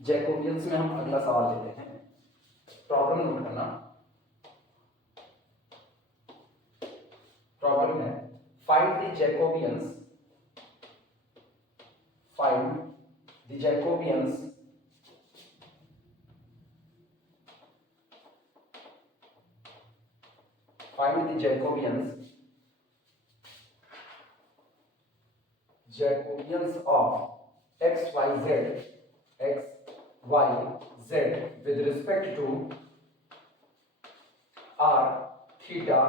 Jacobians में हम अगला सवाल लेते हैं। प्रॉब्लम नोट करना। प्रॉब्लम है find the Jacobians, find the Jacobians find the Jacobians of x, y, z with respect to r, theta,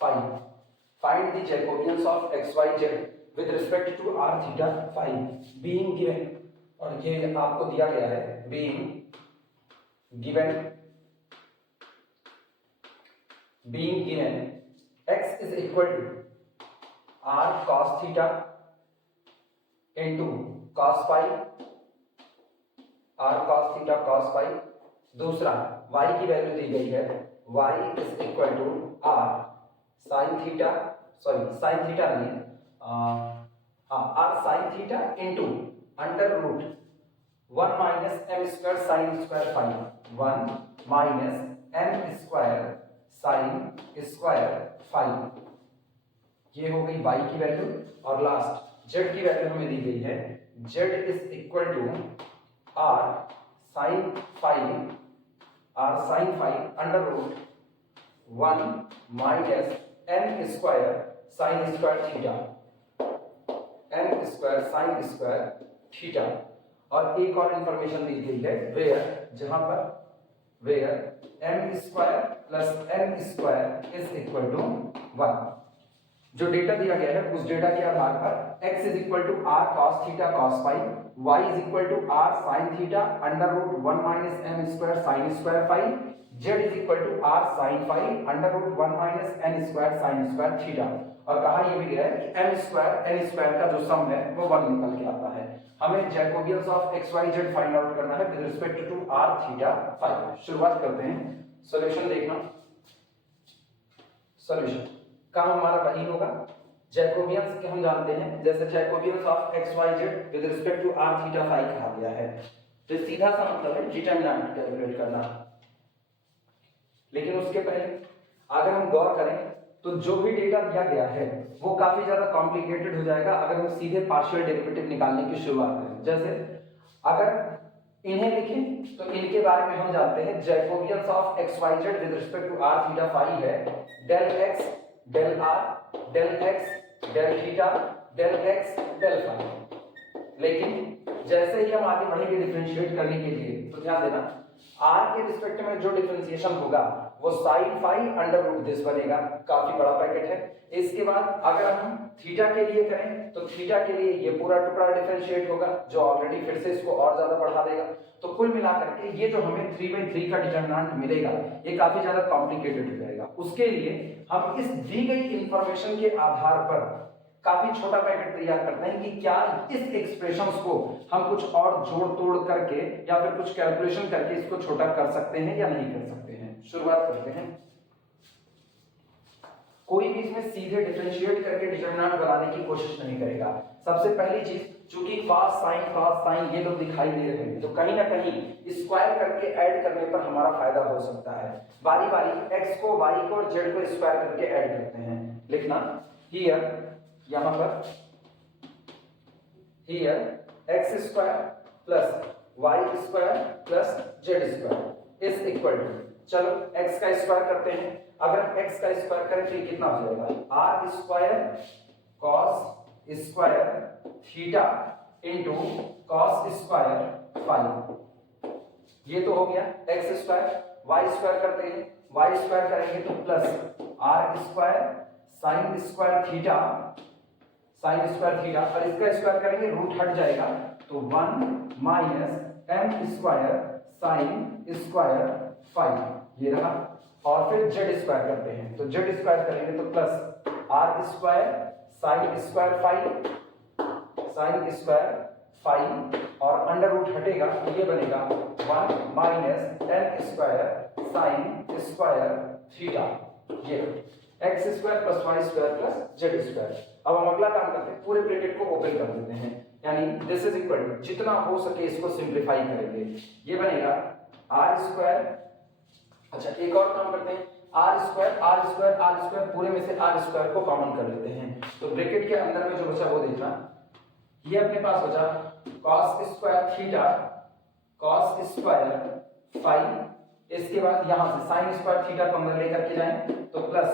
phi. Find the Jacobians of x, y, z with respect to r, theta, phi being given, और ये आपको दिया गया है being given x is equal to r cos theta into cos phi, r cos theta cos phi। दूसरा y की value दी गई है y is equal to r sin theta, sin theta नहीं r sin theta into under root 1 minus m square sin square phi, 1 minus m square sin square phi। ये हो गई y की value. और last z की value हमें दी गई है z is equal to r sin phi under root 1 minus m square sin square theta, m square sin square theta. और एक और इंफॉर्मेशन दी गई है वेयर, जहां पर where m square plus n square is equal to 1। जो data दिया गया है उस डेटा के आधार पर x is equal to r cos theta cos phi, y is equal to r sin theta under root 1 minus m square sin square phi, z is equal to r sin phi under root 1 minus n square sin square theta. और कहा यह भी गया है कि m square n square का जो सम है वो 1 निकल के आता है। हमें Jacobians of x y z find out करना है with respect to r theta phi। शुरुआत करते हैं। सॉल्यूशन देखना। सॉल्यूशन काम हमारा वही होगा जैकोबियंस के हम जानते हैं, जैसे Jacobians of x y z with respect to r theta phi कहा गया है, तो सीधा सा मतलब है डिटरमिनेंट कैलकुलेट करना। लेकिन उसके पहले अगर हम गौर करें तो जो भी डेटा दिया गया है वो काफी ज्यादा कॉम्प्लिकेटेड हो जाएगा अगर हम सीधे पार्शियल डेरिवेटिव निकालने की शुरुआत करें। जैसे अगर इन्हें लिखें तो इनके बारे में हम जानते हैं Jacobians of x y z with respect to r theta phi है del x del r del x del theta del x del phi। लेकिन जैसे ही हम आगे बढ़ेंगे डिफरेंशिएट करने के लिए तो ध्यान देना r के रिस्पेक्ट में जो डिफरेंशिएशन होगा वो sin phi under root this बनेगा, काफी बड़ा पैकेट है। इसके बाद अगर हम थीटा के लिए करें तो थीटा के लिए ये पूरा टुकड़ा डिफरेंशिएट होगा जो ऑलरेडी फिर से इसको और ज्यादा बढ़ा देगा। तो कुल मिलाकर के ये जो हमें 3/3 का डिटरमिनेंट मिलेगा ये काफी ज्यादा कॉम्प्लिकेटेड हो जाएगा। उसके लिए हम इस दी गई इंफॉर्मेशन के आधार पर काफी छोटा पैकेट तैयार करते हैं कि क्या इस एक्सप्रेशंस को हम कुछ और जोड़ तोड़ करके या फिर कुछ कैलकुलेशन करके इसको छोटा कर सकते हैं या नहीं कर सकते हैं। शुरुआत करते हैं। कोई भी इसमें सीधे डिफरेंशिएट करके डिटरमिनेंट बनाने की कोशिश नहीं करेगा। सबसे पहली चीज, चूंकि cos sin ये लोग दिखाई दे रहे हैं तो कहीं ना कहीं स्क्वायर करके ऐड करने पर हमारा फायदा हो सकता है। बारी बारी x को y को और z को स्क्वायर करके ऐड करते हैं। लिखना हियर, यहां पर here x square plus y square plus z square is equal to, चलो x का स्क्वायर करते हैं। अगर x का स्क्वायर करें तो ये कितना हो जाएगा r square cos square theta into cos square phi। ये तो हो गया x स्क्वायर। y स्क्वायर करते हैं, y स्क्वायर करेंगे तो plus r square sin square theta और इसका स्क्वायर करेंगे रूट हट जाएगा तो 1 minus m square sin square phi ये रहा। और फिर z स्क्वायर करते हैं तो z स्क्वायर करेंगे तो plus r square sin square phi और अंडर रूट हटेगा तो ये बनेगा 1 minus n square sin square theta. ये x square plus y square plus z square. अब हम अगला काम करते हैं, पूरे ब्रैकेट को ओपन कर देते हैं। यानी दिस इज इक्वल टू, जितना हो सके इसको सिंप्लीफाई करेंगे, ये बनेगा आर स्क्वायर। अच्छा एक और काम करते हैं, आर स्क्वायर पूरे में से आर स्क्वायर को कॉमन कर लेते हैं, तो ब्रैकेट के अंदर में जो बचा वो देखना, ये अपने पास बचा cos square theta cos square phi, इसके बाद यहां से sin स्क्वायर थीटा को अंदर लेकर के जाएं तो प्लस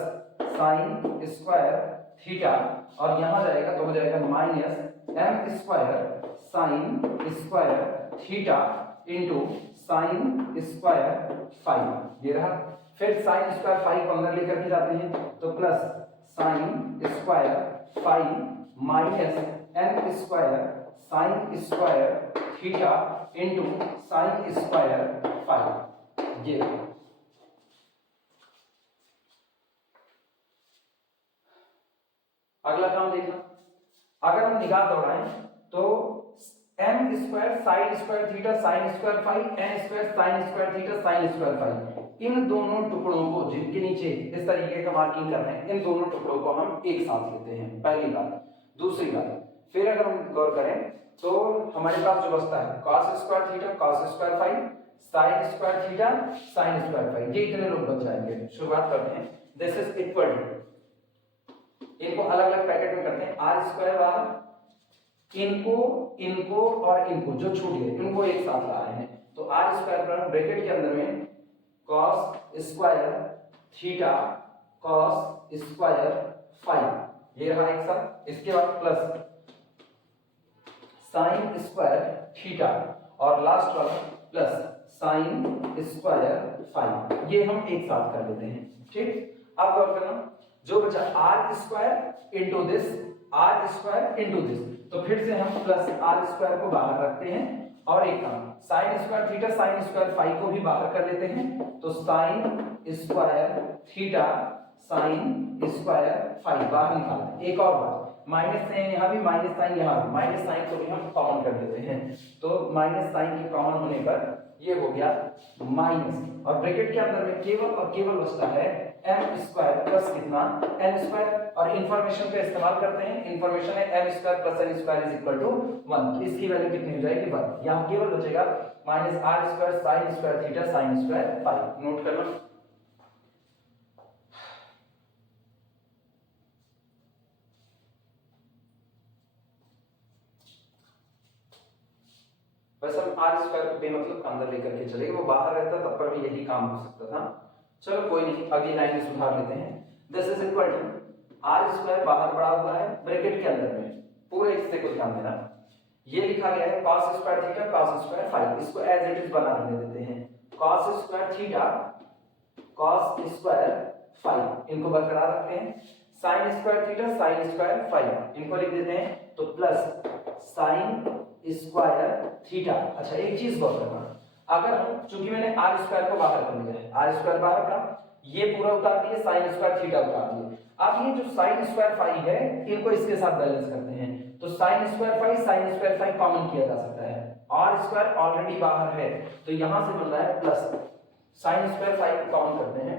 sin स्क्वायर थीटा, और यहां जाएगा तो हो जाएगा minus m square sin square theta into sin square phi, ये रहा। फिर sin स्क्वायर फाई को अंदर लेकर के जाते हैं तो plus sin square phi minus m square sin square theta into sin square phi, ये। अगला काम देखना, अगर हम निगाह दौड़ाएं तो m square sine square theta sine square phi, n square sine square theta sine square phi, इन दोनों टुकड़ों को जिनके नीचे इस तरीके का मार्किंग कर रहे हैं, इन दोनों टुकड़ों को हम एक साथ लेते हैं, पहली बात। दूसरी बात, फिर अगर हम गौर करें तो हमारे पास जो बचता है cos square theta cos square phi, sin square theta sin square phi, ये इतने लोग बच जाएंगे। शुरुआत करते हैं, दिस इज इक्वल टू, इनको अलग अलग पैकेट में करते हैं, आर स्क्वायर बाहर, इनको और इनको जो छूट गए इनको एक साथ ला रहे हैं, तो आर स्क्वायर पर ब्रैकेट के अंदर में cos square theta cos square phi, ये रहा एक साथ, इसके बाद प्लस sin स्क्वायर थीटा और लास्ट वाला प्लस sin स्क्वायर फाई, ये हम एक साथ कर लेते हैं, ठीक। अब गौर करना, जो बचा R square into this, R square into this, तो फिर से हम प्लस आर स्क्वायर को बाहर रखते हैं, और एक काम sine square theta sine square phi को भी बाहर कर लेते हैं, तो sine square theta sine square phi बाहर निकालते हैं। एक और बात, माइनस साइन यहाँ भी माइनस साइन यहाँ भी, माइनस साइन को भी हम कॉमन कर देते हैं, तो माइनस साइन के कॉमन होने पर ये हो गया माइनस, और ब्रैकेट के अंदर में केवल और केवल बचता है m स्क्वायर प्लस कितना n स्क्वायर, और इंफॉर्मेशन का इस्तेमाल करते हैं, इंफॉर्मेशन है m square plus n square is equal to 1, तो इसकी वैल्यू कितनी हो जाएगी 1, यहाँ केवल बचेगा minus r square sin square theta sin square phi, note कर लो। वैसे हम आर स्क्वायर को बेमतलब अंदर लेकर के चले, वो बाहर रहता तब पर भी यही काम हो सकता था, चलो कोई नहीं, अगली लाइन में सुधार लेते हैं। This is equal to r square बाहर पड़ा हुआ है ब्रैकेट के अंदर में, पूरे हिस्से को ध्यान देना, ये लिखा गया है cos square theta cos square phi, इसको एज इट इज बना देते हैं, cos square theta cos square phi, इनको बरकरार रखते हैं, sin square theta sin square phi, इनको लिख देते हैं, तो प्लस sin स्क्वायर थीटा। अच्छा एक चीज गौर करना, अगर हम, चूंकि मैंने आर स्क्वायर को बाहर कर लिया है, आर स्क्वायर बाहर का, ये पूरा उतार दिए, साइन स्क्वायर थीटा उतार दिए, अब ये जो साइन स्क्वायर फाई है इनको इसके साथ बैलेंस करते हैं, तो साइन स्क्वायर फाई कॉमन किया जा सकता है, आर स्क्वायर ऑलरेडी बाहर है तो यहां से बन रहा है प्लस साइन स्क्वायर फाई को कॉमन करते हैं,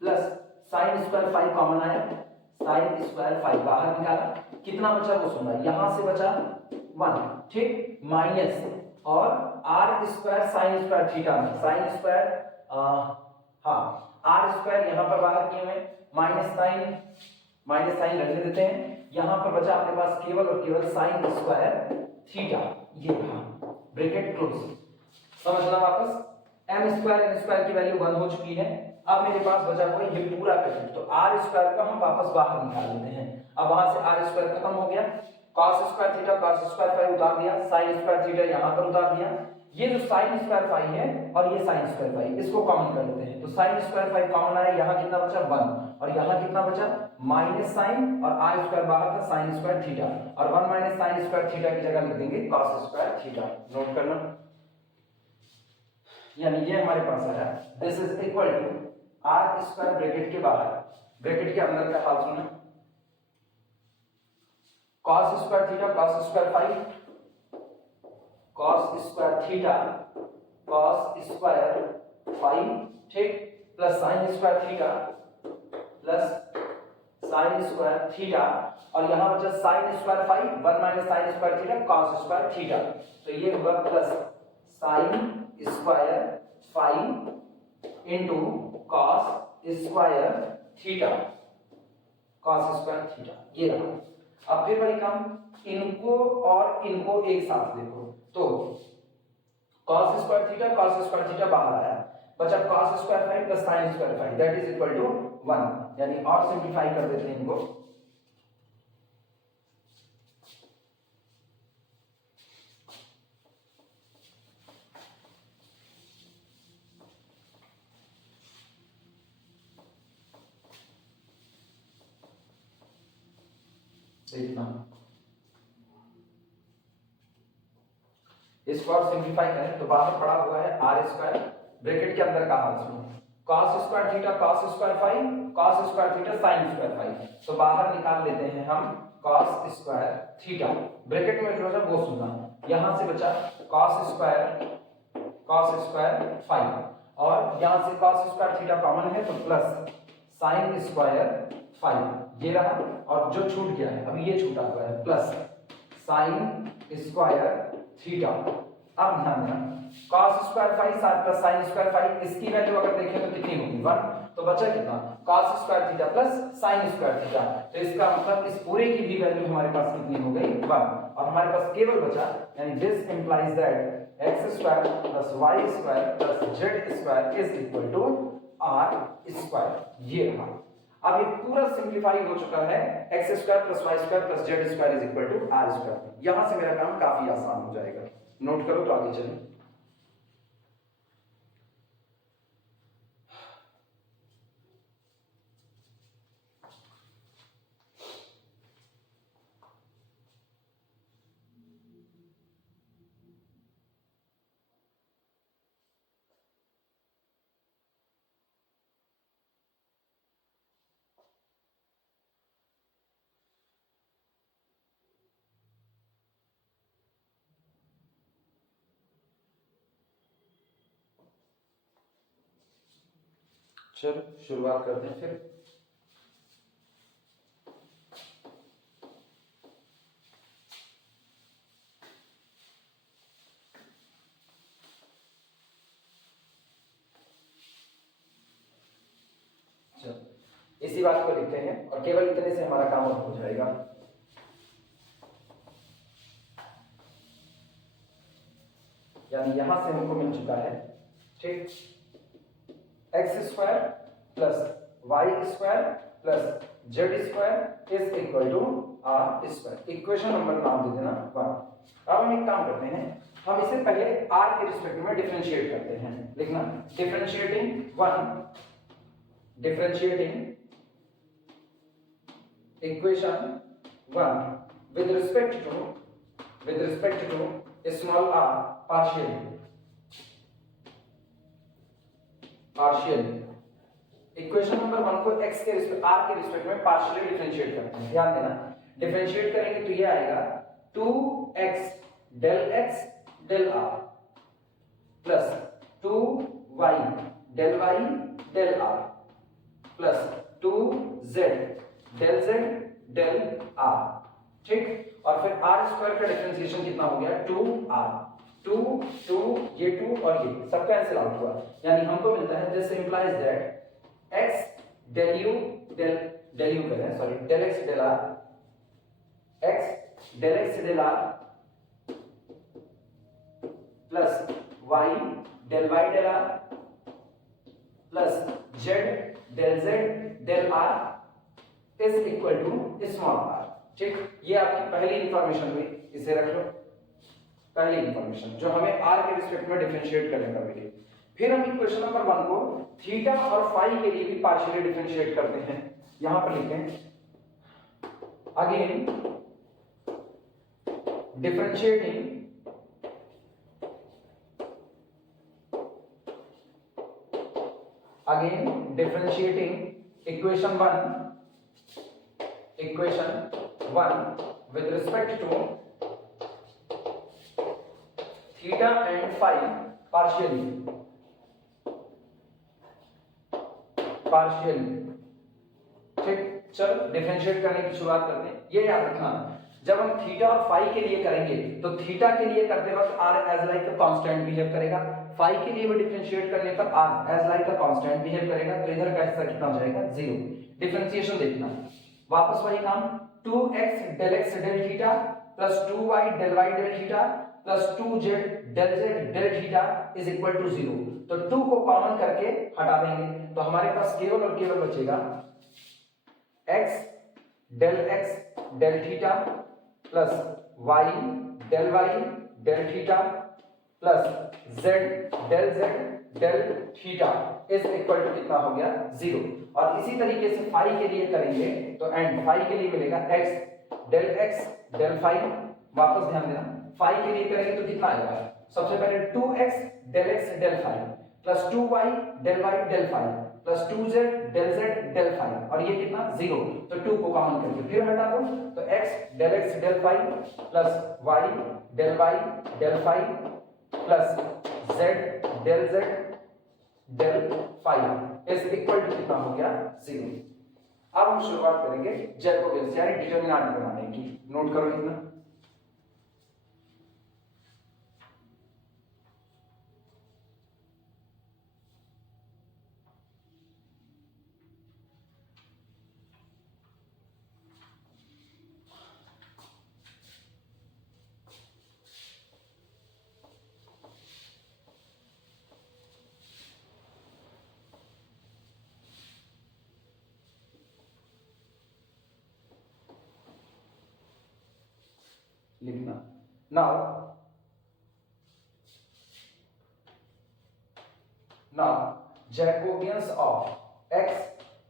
plus sine square phi common आया, साइन स्क्वायर फाई बाहर निकाला, कितना बचा वो सुनना, यहां से बचा 1, ठीक, माइनस, और r square sine square theta में साइन स्क्वायर, हाँ आर स्क्वायर यहां पर बाहर किए हुए, माइनस साइन रख देते हैं, यहां पर बचा अपने पास केवल और केवल साइन स्क्वायर थीटा, ये रहा, ब्रैकेट क्लोज। समझना वापस, m स्क्वायर n स्क्वायर की वैल्यू 1 हो चुकी है, अब मेरे पास बचा कोई ये पूरा ब्रैकेट, तो r स्क्वायर को हम वापस बाहर निकाल लेते हैं, अब वहां से r स्क्वायर खत्म हो गया, cos square theta cos square phi उतार दिया, sin स्क्वायर थीटा यहां पर उतार दिया, ये जो sin स्क्वायर फाई है और ये sin स्क्वायर फाई, इसको कॉमन कर लेते हैं, तो sin स्क्वायर फाई कॉमन आया, यहां कितना बचा 1, और यहां कितना बचा माइनस साइन, और r स्क्वायर बाहर था sin स्क्वायर थीटा, और 1 माइनस sin स्क्वायर थीटा की जगह लिख देंगे cos स्क्वायर थीटा, नोट करना, यानी ये हमारे पास आया, this is equal to r square bracket के बाहर, ब्रैकेट के अंदर का हाल सुना, cos square theta cos square phi, cos square theta cos square phi, ठीक, plus sin square theta plus sine square theta, और यहाँ बचा sine square phi, 1 minus sine square theta cos square theta, तो ये होगा plus sine square phi into cos square theta, cos square theta, ये रहा। अब फिर वही काम, इनको और इनको एक साथ देखो, तो cos स्क्वायर थीटा बाहर आया, बचा cos square phi plus sin square phi, that is equal to 1, यानी और सिंपलीफाई कर देते हैं इनको, देखना इसको और सिंपलीफाई करें तो बाहर पड़ा हुआ है आर स्क्वायर, ब्रैकेट के अंदर का हाल सुनो, cos square theta cos square phi, cos square theta sin square phi, तो बाहर निकाल लेते हैं हम cos स्क्वायर थीटा, ब्रैकेट में जो है वो सुनना, यहां से बचा cos स्क्वायर फाई, और यहां से cos स्क्वायर थीटा कॉमन है तो प्लस sin स्क्वायर फाई, ये रहा, और जो छूट गया है अभी ये छूटा हुआ है प्लस sin स्क्वायर थीटा। अब ध्यान देना cos square phi plus sin square phi, इसकी वैल्यू अगर देखें तो कितनी होगी 1, तो बचा कितना cos square theta plus sin square theta, तो इसका मतलब इस पूरे की भी वैल्यू हमारे पास कितनी हो गई 1, और हमारे पास केवल बचा, यानी this implies that x square plus y square plus z square is equal to r square, ये रहा। अब ये पूरा सिंपलीफाई हो चुका है, x square plus y square plus z square is equal to r square, यहां से मेरा काम काफी आसान हो जाएगा, नोट करो तो आगे चलें। चलो शुरुआत करते हैं फिर। इसी बात को लिखते हैं और केवल इतने से हमारा काम हो जाएगा। यानी यहां से हमको मिल चुका है, ठीक, x square plus y square plus z square is equal to r square, equation number नाम दे देना 1। अब हम एक काम करते हैं, हम इसे पहले आर के रिस्पेक्ट में डिफरेंशिएट करते हैं, लिखना differentiating equation 1 with respect to small r partially equation number 1 को x के रिस्पेक्ट r के रिस्पेक्ट में पार्शियली डिफरेंशिएट करते हैं। ध्यान देना, डिफरेंशिएट करेंगे तो ये आएगा 2x del x del r plus 2y del y del r plus 2z del z del r, ठीक, और फिर r स्क्वायर का डिफरेंशिएशन कितना हो गया 2r, 2 ये 2 और ये सब कैंसिल आउट हुआ, यानी हमको मिलता है this implies that x del u del x del r, x del x del r plus y del y del r plus z del z del r is equal to small r, ठीक। ये आपकी पहली information हुई, इसे रख लो, पहली information जो हमें r के रिस्पेक्ट में डिफरेंशिएट करने का मिली। फिर हम इक्वेशन नंबर 1 को थीटा और फाई के लिए भी पार्शियली डिफरेंशिएट करते हैं, यहां पर लिखते हैं again differentiating equation 1 with respect to theta and phi partially, ठीक। चलो डिफरेंशिएट करने की शुरुआत करते हैं। ये याद रखना, जब हम थीटा और फाई के लिए करेंगे तो थीटा के लिए करते वक्त r as like a constant behave करेगा, फाई के लिए भी डिफरेंशिएट करने पर r as like a constant behave करेगा, तो इधर का हिस्सा कितना हो जाएगा 0। डिफरेंशिएशन देखना, वापस वही काम, 2x del x del theta plus 2y del y del theta plus 2z del z del theta is equal to 0। तो 2 को कॉमन करके हटा देंगे तो हमारे पास केवल और केवल बचेगा x del x del theta plus y del y del theta plus z del z del theta is equal to कितना हो गया 0। और इसी तरीके से फाई के लिए करेंगे तो एंड फाई के लिए मिलेगा x del फाई, वापस ध्यान देना फाई के लिए करेंगे तो कितना आएगा, सबसे पहले 2x del phi plus 2y del y del phi plus 2z del z del phi और ये कितना 0, तो 2 को कॉमन करके फिर हटा दो तो x del phi plus y del y del phi plus z del z del phi is equal to कितना हो गया 0। अब हम शुरुआत करेंगे जैकोबियंस यानी डिटरमिनेंट बनाने की, नोट करो इतना। लिखना now Jacobians of x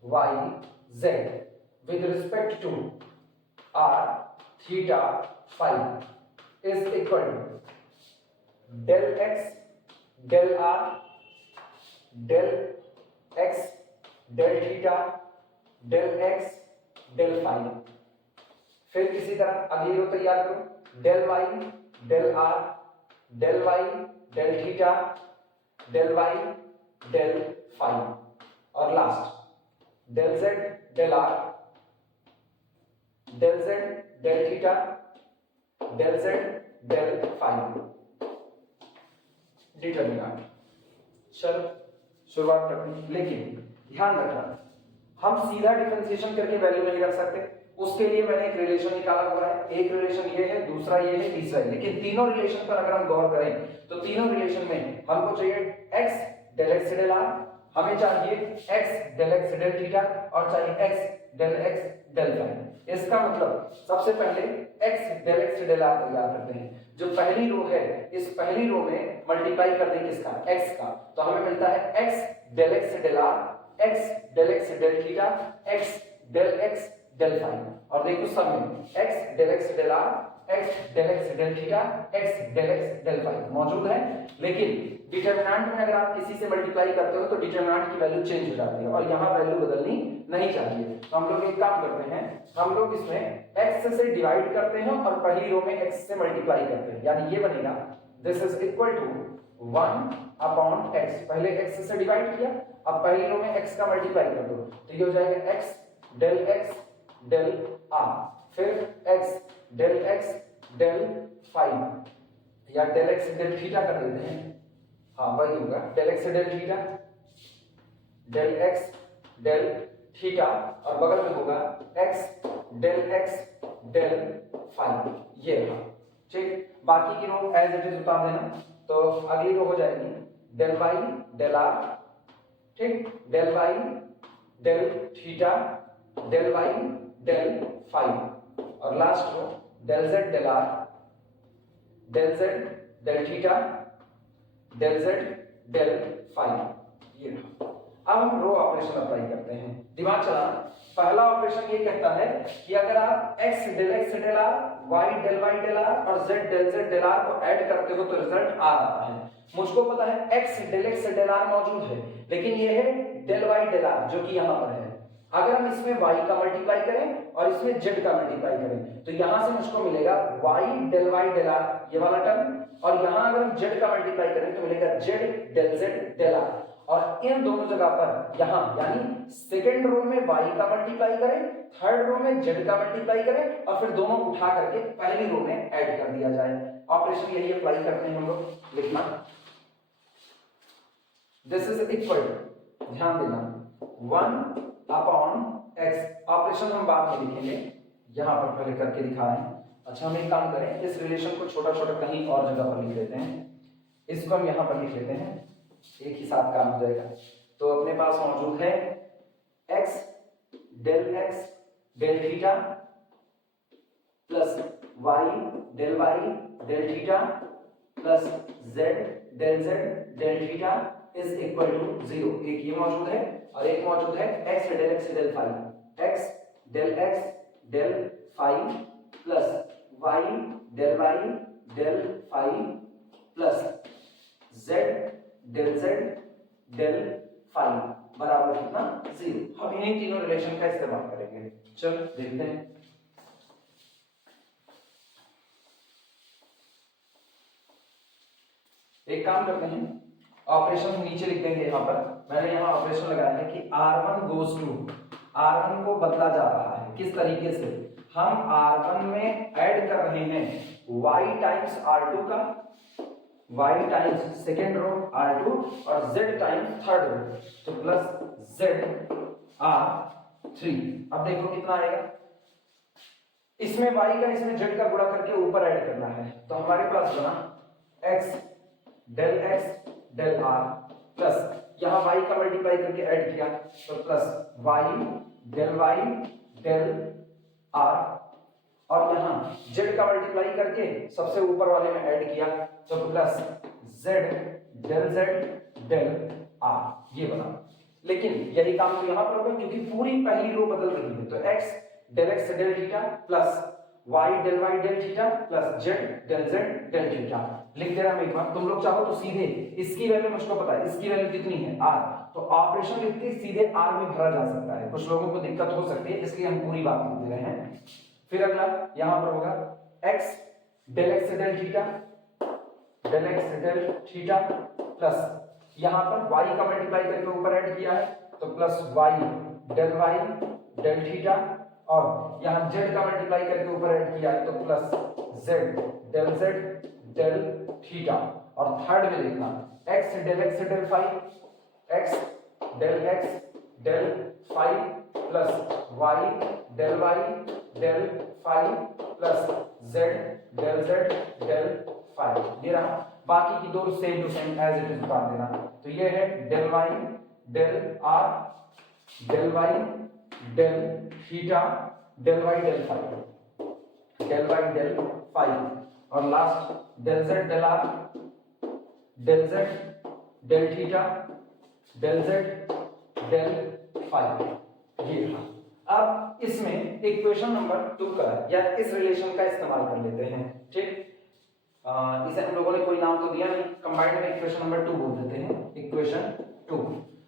y z with respect to r theta phi is equal to del x del r del x del theta del x del phi। फिर इसी तरह अगली रो तैयार करो, del y del r del y del theta del y del phi और last del z del r del z del theta del z del phi। Determinant चलो शुरुआत करते हैं, लेकिन ध्यान रखना हम सीधा डिफरेंशिएशन करके वैल्यू नहीं रख सकते, उसके लिए मैंने एक रिलेशन निकाला हुआ है, एक रिलेशन ये है, दूसरा ये है, तीसरा है। लेकिन तीनों रिलेशन पर अगर हम गौर करें तो तीनों रिलेशन में हमको चाहिए x del x del r, हमें चाहिए x del x del theta और चाहिए x del x del phi. इसका मतलब सबसे पहले x del x del r तैयार करते हैं। जो पहली रो है इस पहली रो में मल्टीप्लाई कर दें किसका, x का, तो हमें मिलता है x del x del r x del x del theta x del x del phi और देखो सब में x del x del r x del x del theta x del x del phi मौजूद है। लेकिन डिटरमिनेंट में अगर आप किसी से मल्टीप्लाई करते हो तो डिटरमिनेंट की वैल्यू चेंज हो जाती है और यहाँ वैल्यू बदलनी नहीं चाहिए। तो हम लोग एक काम करते हैं, हम लोग इसमें x से डिवाइड करते हैं और पहली रो में x से मल्टीप्लाई करते हैं, यानी ये बनेगा this is equal to 1 upon x, पहले x से डिवाइड किया, अब पहली रो में x का मल्टीप्लाई कर दो तो ये हो जाएगा x del r फिर x del फाई या del x del थीटा कर देते हैं, हाँ वही होगा del x del theta del x del theta और बगल में होगा x del फाई, ये रहा ठीक। बाकी की रो एज इट इज उतार देना, तो अगली रो हो जाएगी del y del r ठीक, del y del theta del y del phi और last row del z del r del z del theta del z del phi, ये रहा। अब हम रो ऑपरेशन अप्लाई करते हैं, दिमाग चलाना। पहला ऑपरेशन ये कहता है कि अगर आप x del x del r y del y del r और z del z del r को ऐड करते हो तो रिजल्ट r आता है। मुझको पता है x del x del r मौजूद है, लेकिन ये है del y del r जो कि यहाँ पर है। अगर हम इसमें y का मल्टीप्लाई करें और इसमें z का मल्टीप्लाई करें तो यहां से मुझको मिलेगा y del r ये वाला टर्म, और यहां अगर हम z का मल्टीप्लाई करें तो मिलेगा z del z del r। और इन दोनों जगह पर यहाँ यानी सेकेंड रो में y का मल्टीप्लाई करें, थर्ड रो में z का मल्टीप्लाई करें और फिर दोनों उठा करके पहली रो में ऐड कर दिया जाए। ऑपरेशन यही अप्लाई करते हैं हम लोग। लिखना दिस इज इक्वल, ध्यान देना 1/x। ऑपरेशन हम बाद में लिखेंगे, यहां पर पहले करके दिखा रहे हैं। अच्छा हम एक काम करें, इस रिलेशन को छोटा छोटा कहीं और जगह पर लिख लेते हैं, इसको हम यहां पर लिख लेते हैं, एक ही साथ काम हो जाएगा। तो अपने पास मौजूद है x del theta plus y del theta plus z del theta is equal to 0। एक ये मौजूद है और एक मौजूद है x del phi, x del phi plus y del phi plus z del phi बराबर कितना 0। हम इन्हीं तीनों रिलेशन का इस्तेमाल करेंगे। चलो देखते हैं। एक काम करते हैं, ऑपरेशन नीचे लिख देंगे। यहां पर मैंने यहां ऑपरेशन लगाया है कि r1 गोज टू, r1 को बदला जा रहा है। किस तरीके से? हम r1 में ऐड कर रहे हैं y टाइम्स r2 का, y times second row r2 और z टाइम्स थर्ड रो, तो प्लस z r3। अब देखो कितना आएगा, इसमें y का इसमें z का गुणा करके ऊपर ऐड करना है। तो हमारे पास बना x डेल r प्लस यहां y का मल्टीप्लाई करके ऐड किया तो प्लस y डेल r और यहां z का मल्टीप्लाई करके सबसे ऊपर वाले में ऐड किया तो प्लस z डेल r ये बना। लेकिन यही काम तो यहां पर होगा क्योंकि पूरी पहली रो बदल रही है। तो x del theta plus y del theta plus z del theta लिख दे रहा हूं एक बार। तुम लोग चाहो तो सीधे इसकी वैल्यू मुझको पता है, इसकी वैल्यू कितनी है r, तो ऑपरेशन लिखते सीधे r में भरा जा सकता है। कुछ लोगों को दिक्कत हो सकती है, इसलिए हम पूरी बात लिख दे रहे हैं। फिर अगला यहां पर होगा x डेल थीटा प्लस यहां पर y का मल्टीप्लाई करके ऊपर ऐड किया है तो प्लस y डेल थीटा और यहां z का मल्टीप्लाई करके ऊपर ऐड किया है तो प्लस z डेल थीटा और थर्ड में लिखना x del phi, x del phi plus y del phi plus z del phi. ये रहा, बाकी की दो same to same as it is उतार देना। तो ये है del y del r del y del theta del y del phi और last del z del r del z del theta del z del phi. ये रहा। अब इसमें इक्वेशन नंबर 2 का या इस रिलेशन का इस्तेमाल कर लेते हैं। ठीक, इसे हम लोगों ने कोई नाम तो दिया नहीं, कंबाइंड में इक्वेशन नंबर 2 बोल देते हैं, इक्वेशन 2।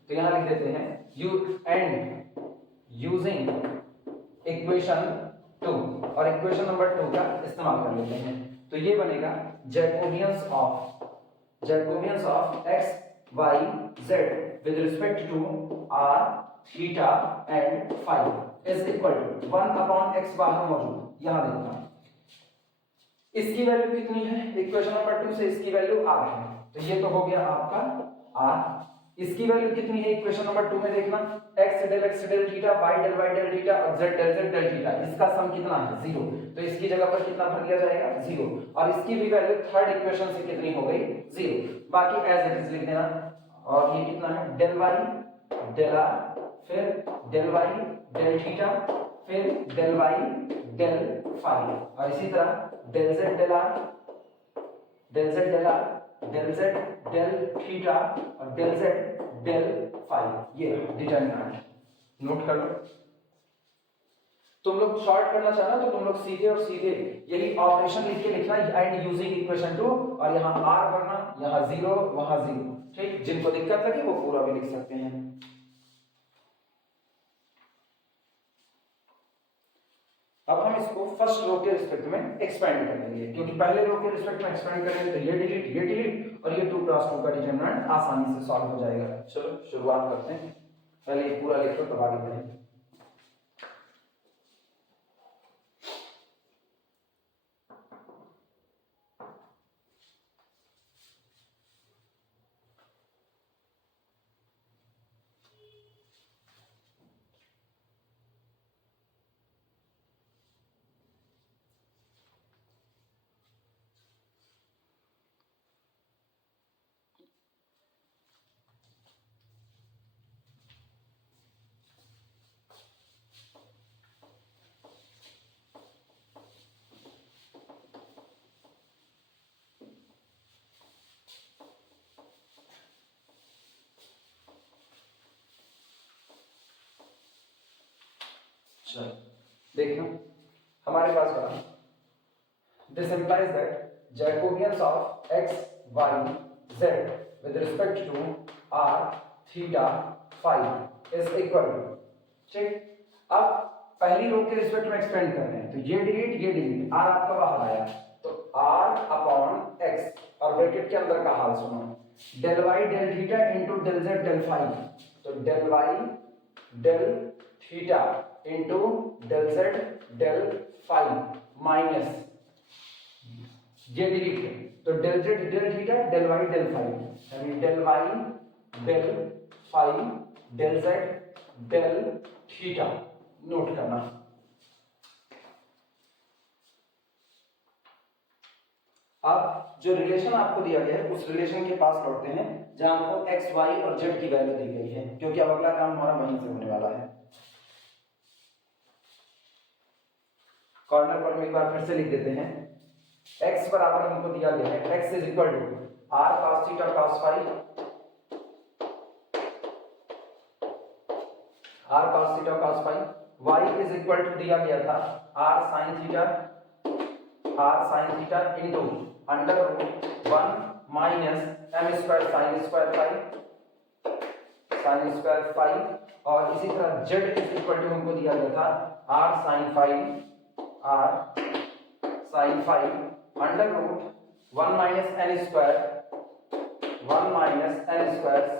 तो यहां लिख देते हैं यू एंड यूजिंग इक्वेशन 2 और इक्वेशन नंबर 2 का इस्तेमाल कर लेते हैं। तो ये बनेगा Jacobians of x y z with respect to r theta and phi is equal to 1/x बाहर मौजूद, यहां देखना इसकी वैल्यू कितनी है, इक्वेशन नंबर 2 से इसकी वैल्यू r है। तो ये तो हो गया आपका r। इसकी वैल्यू कितनी है इक्वेशन नंबर 2 में देखना, x del theta, y del theta और z डेल थीटा। इसका सम कितना है 0, तो इसकी जगह पर कितना भर दिया जाएगा 0 और इसकी भी वैल्यू थर्ड इक्वेशन से कितनी हो गई 0। बाकी एज इट इज लिख देना। और ये कितना है डेल y डेल r फिर डेल y डेल थीटा फिर डेल y डेल फाई और इसी तरह del z del r del z del theta और डेल z डेल फाई। ये डिटरमिनेंट नोट कर लो। तुम लोग शॉर्ट करना चाहना तो तुम लोग सीधे और सीधे यही ऑपरेशन लिख के लिखना एंड यूजिंग इक्वेशन 2 और यहां r करना, यहां 0 वहां 0। ठीक, जिनको दिक्कत लगी वो पूरा भी लिख सकते हैं। अब हम इसको फर्स्ट रो के रिस्पेक्ट में एक्सपेंड कर देंगे, क्योंकि पहले रो के रिस्पेक्ट में एक्सपेंड करेंगे तो ये डिलीट और ये 2 क्रॉस 2 का डिटरमिनेंट आसानी से सॉल्व हो जाएगा। चलो शुरुआत करते हैं, पहले ये पूरा लिख लो तब आगे बढ़ेंगे। देखना हमारे पास बना this implies that Jacobians of x y z with respect to r theta phi is equal to, ठीक। अब पहली रो के रिस्पेक्ट में एक्सपेंड कर रहे हैं तो ये डिलीट r आपका बाहर आया तो r अपॉन x और ब्रैकेट के अंदर का हाल सुनो, del y del theta into del z del phi, तो del y del theta into del z del phi minus ये डिलीट है तो del z del theta del y del phi, यानी del y del phi del z del theta. Note करना अब जो relation आपको दिया गया है उस रिलेशन के पास लौटते हैं जहां आपको एक्स वाई और जेड की वैल्यू दी गई है, क्योंकि अब अगला काम हमारा वहीं से होने वाला है। कॉर्नर पर हम एक बार फिर से लिख देते हैं, x बराबर हमको दिया गया है x is equal to r cos theta cos phi, r cos theta cos phi, y is equal to दिया गया था r sin theta into under root 1 minus m square sin square phi, और इसी तरह z इज इक्वल टू हमको दिया गया था r sin phi under root 1 minus n square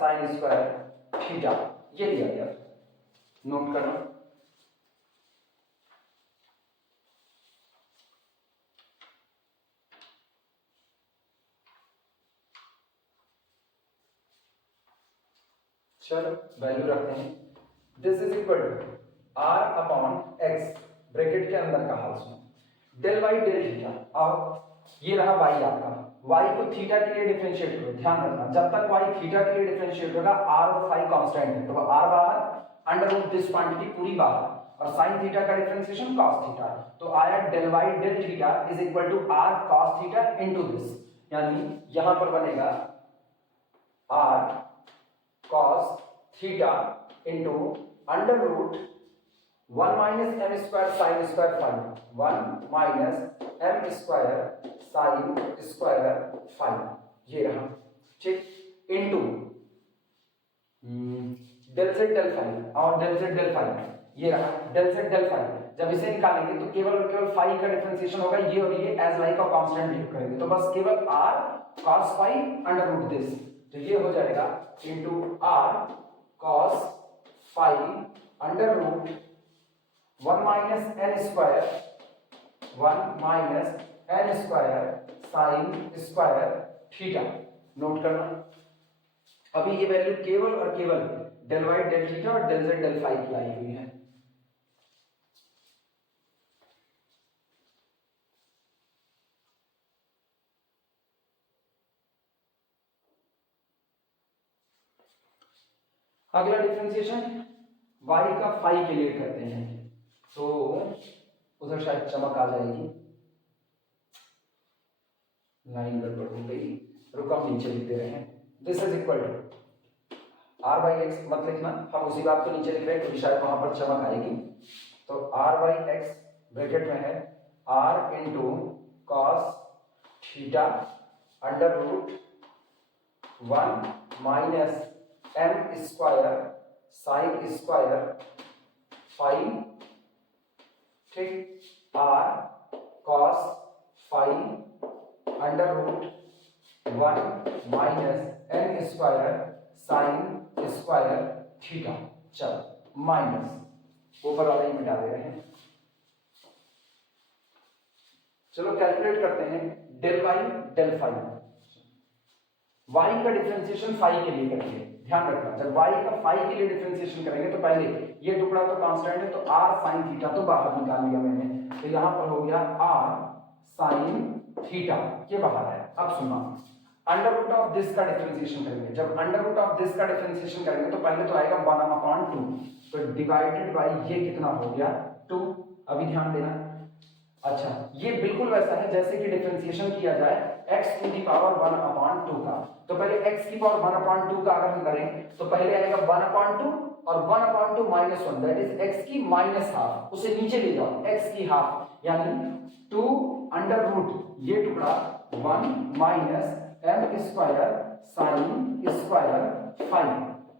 sin square theta, ये दिया गया। नोट करना चलो वैल्यू रखते हैं, this is equal to r upon x bracket के अंदर का हाल सुनो, डेल वाई डेल थीटा, और ये रहा y आपका, y को थीटा के लिए डिफरेंशिएट करो, ध्यान रखना जब तक y थीटा के लिए डिफरेंशिएट होगा r और फाई कांस्टेंट है तो r बाहर अंडर रूट दिस क्वांटिटी पूरी बाहर, और sin थीटा का डिफरेंशिएशन cos थीटा, तो आया del y del theta is equal to r cos theta into this, यानी यहां पर बनेगा r cos theta into under root 1 minus m square sin square phi, 1 minus m square sin square phi, ये रहा, ठीक, into del z del phi और del z del phi, ये रहा डेल z डेल फाई। जब इसे निकालेंगे तो केवल और केवल फाई का डिफरेंशिएशन होगा, ये और ये एज y का कांस्टेंट लिख करेंगे तो बस केवल r cos phi under root this, तो ये हो जाएगा into r cos phi under root 1 minus n square sin square theta. Note करना अभी ये वैल्यू केवल और केवल डेल वाई डेल थीटा और डेल जेड डेल फाई की आई हुई है। अगला डिफरेंशिएशन y का फाई के लिए करते हैं, तो उधर शायद चमक आ जाएगी, लाइन गड़बड़ हो गई, रुको हम नीचे लिख दे रहे हैं, this is equal to r by x मत लिखना, हम उसी बात को नीचे लिख रहे हैं क्योंकि शायद वहां पर चमक आएगी, तो r बाई एक्स ब्रैकेट में है r into cos theta under root 1 minus m square sin square phi, ठीक, r cos phi under root 1 minus n square sine square theta. चलो माइनस ऊपर वाला ही मिटा दे रहे हैं। चलो कैलकुलेट करते हैं del y del phi. y का डिफरेंशिएशन फाई के लिए करेंगे, ध्यान रखना जब y का फाई के लिए डिफरेंशिएशन करेंगे तो पहले ये टुकड़ा तो कांस्टेंट है तो r sin थीटा तो बाहर निकाल लिया मैंने, तो यहां पर हो गया r sin थीटा, ये बाहर है। अब सुनना अंडर रूट ऑफ दिस का डिफरेंशिएशन करेंगे, जब अंडर रूट ऑफ दिस का डिफरेंशिएशन करेंगे तो पहले तो आएगा 1/2, तो डिवाइडेड बाय ये कितना हो गया 2। अभी ध्यान देना, अच्छा ये बिल्कुल वैसा है जैसे कि डिफरेंशिएशन किया जाए x टू दी पावर 1/2 का, तो पहले x की पावर 1/2 का अगर हम करें तो पहले आएगा 1/2 और 1/2 माइनस 1 दैट इज x की माइनस हाफ, उसे नीचे ले जाओ x की हाफ यानी 2 अंडर रूट ये टुकड़ा 1 minus m square sine square phi,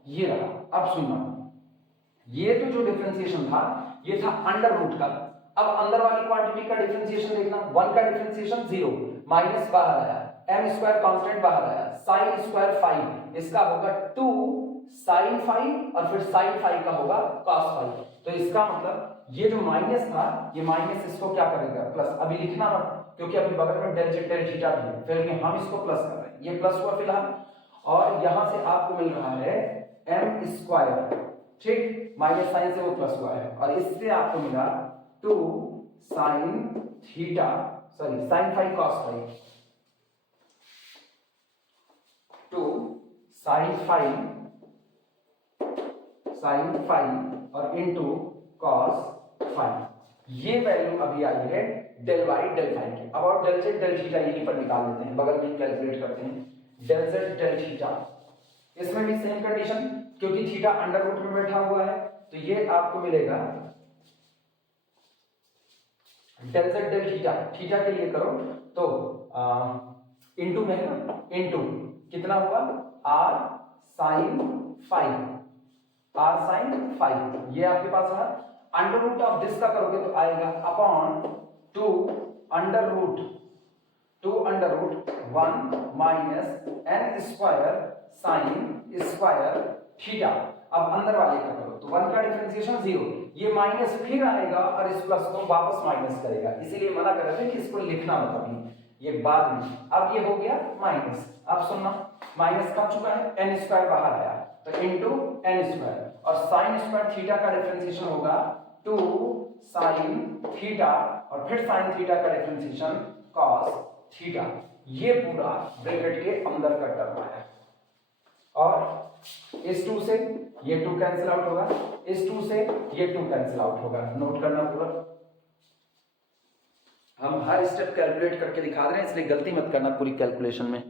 ये रहा। अब सुनना ये तो जो डिफरेंशिएशन था ये था अंडर रूट का। अब अंदर वाली क्वांटिटी का डिफरेंशिएशन देखना, 1 का डिफरेंशिएशन 0 माइनस बाहर आया, m स्क्वायर कांस्टेंट बाहर आया, sin स्क्वायर फाई इसका होगा 2 sin फाई और फिर sin फाई का होगा cos फाई। तो इसका मतलब ये जो माइनस था ये माइनस इसको क्या करेगा प्लस। अभी लिखना मत क्योंकि अभी बगल में डेल z डेल थीटा भी है, फिर हम इसको प्लस कर रहे हैं, ये प्लस हुआ फिलहाल और यहां से आपको मिल रहा है m स्क्वायर, ठीक माइनस साइन से वो प्लस हुआ है और इससे आपको मिला 2 sin theta sorry sin phi cos phi, 2 sin phi और इनटू cos फाई। ये वैल्यू अभी आई है डेल वाई डेल फाई की। अब और डेल z डेल थीटा यहीं पर निकाल लेते हैं, बगल में कैलकुलेट करते हैं डेल z डेल थीटा। इसमें भी सेम कंडीशन क्योंकि थीटा अंडर रूट में बैठा हुआ है तो ये आपको मिलेगा del z del theta, theta के लिए करो तो इनटू में है ना, इनटू कितना हुआ r sin phi, r sin phi ये आपके पास है। अंडर रूट ऑफ दिस का करोगे तो आएगा upon 2 under root 1 minus n square sine square theta. अब अंदर वाले का करो तो 1 का डिफरेंशिएशन 0, ये माइनस फिर आएगा और इस प्लस को वापस माइनस करेगा, इसीलिए मना कर रहे थे कि इसको लिखना मत अभी, ये बाद में। अब ये हो गया माइनस, अब सुनना माइनस कहाँ चुका है n स्क्वायर बाहर आया तो इनटू n स्क्वायर और साइन स्क्वायर थीटा का डिफरेंशिएशन होगा 2 साइन थीटा और फिर साइन थीटा का डिफरेंशिएशन cos थीटा। ये पूरा ब्रैकेट के अंदर का टर्म आया और इस 2 से ये 2 कैंसिल आउट होगा, इस 2 से ये 2 कैंसिल आउट होगा। नोट करना पूरा, हम हर स्टेप कैलकुलेट करके दिखा रहे हैं इसलिए गलती मत करना पूरी कैलकुलेशन में।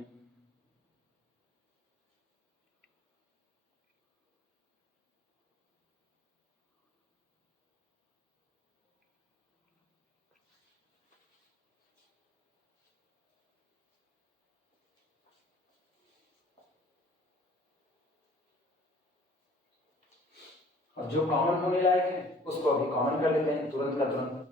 और जो कॉमन होने लायक है उसको अभी कॉमन कर लेते हैं तुरंत का तुरंत।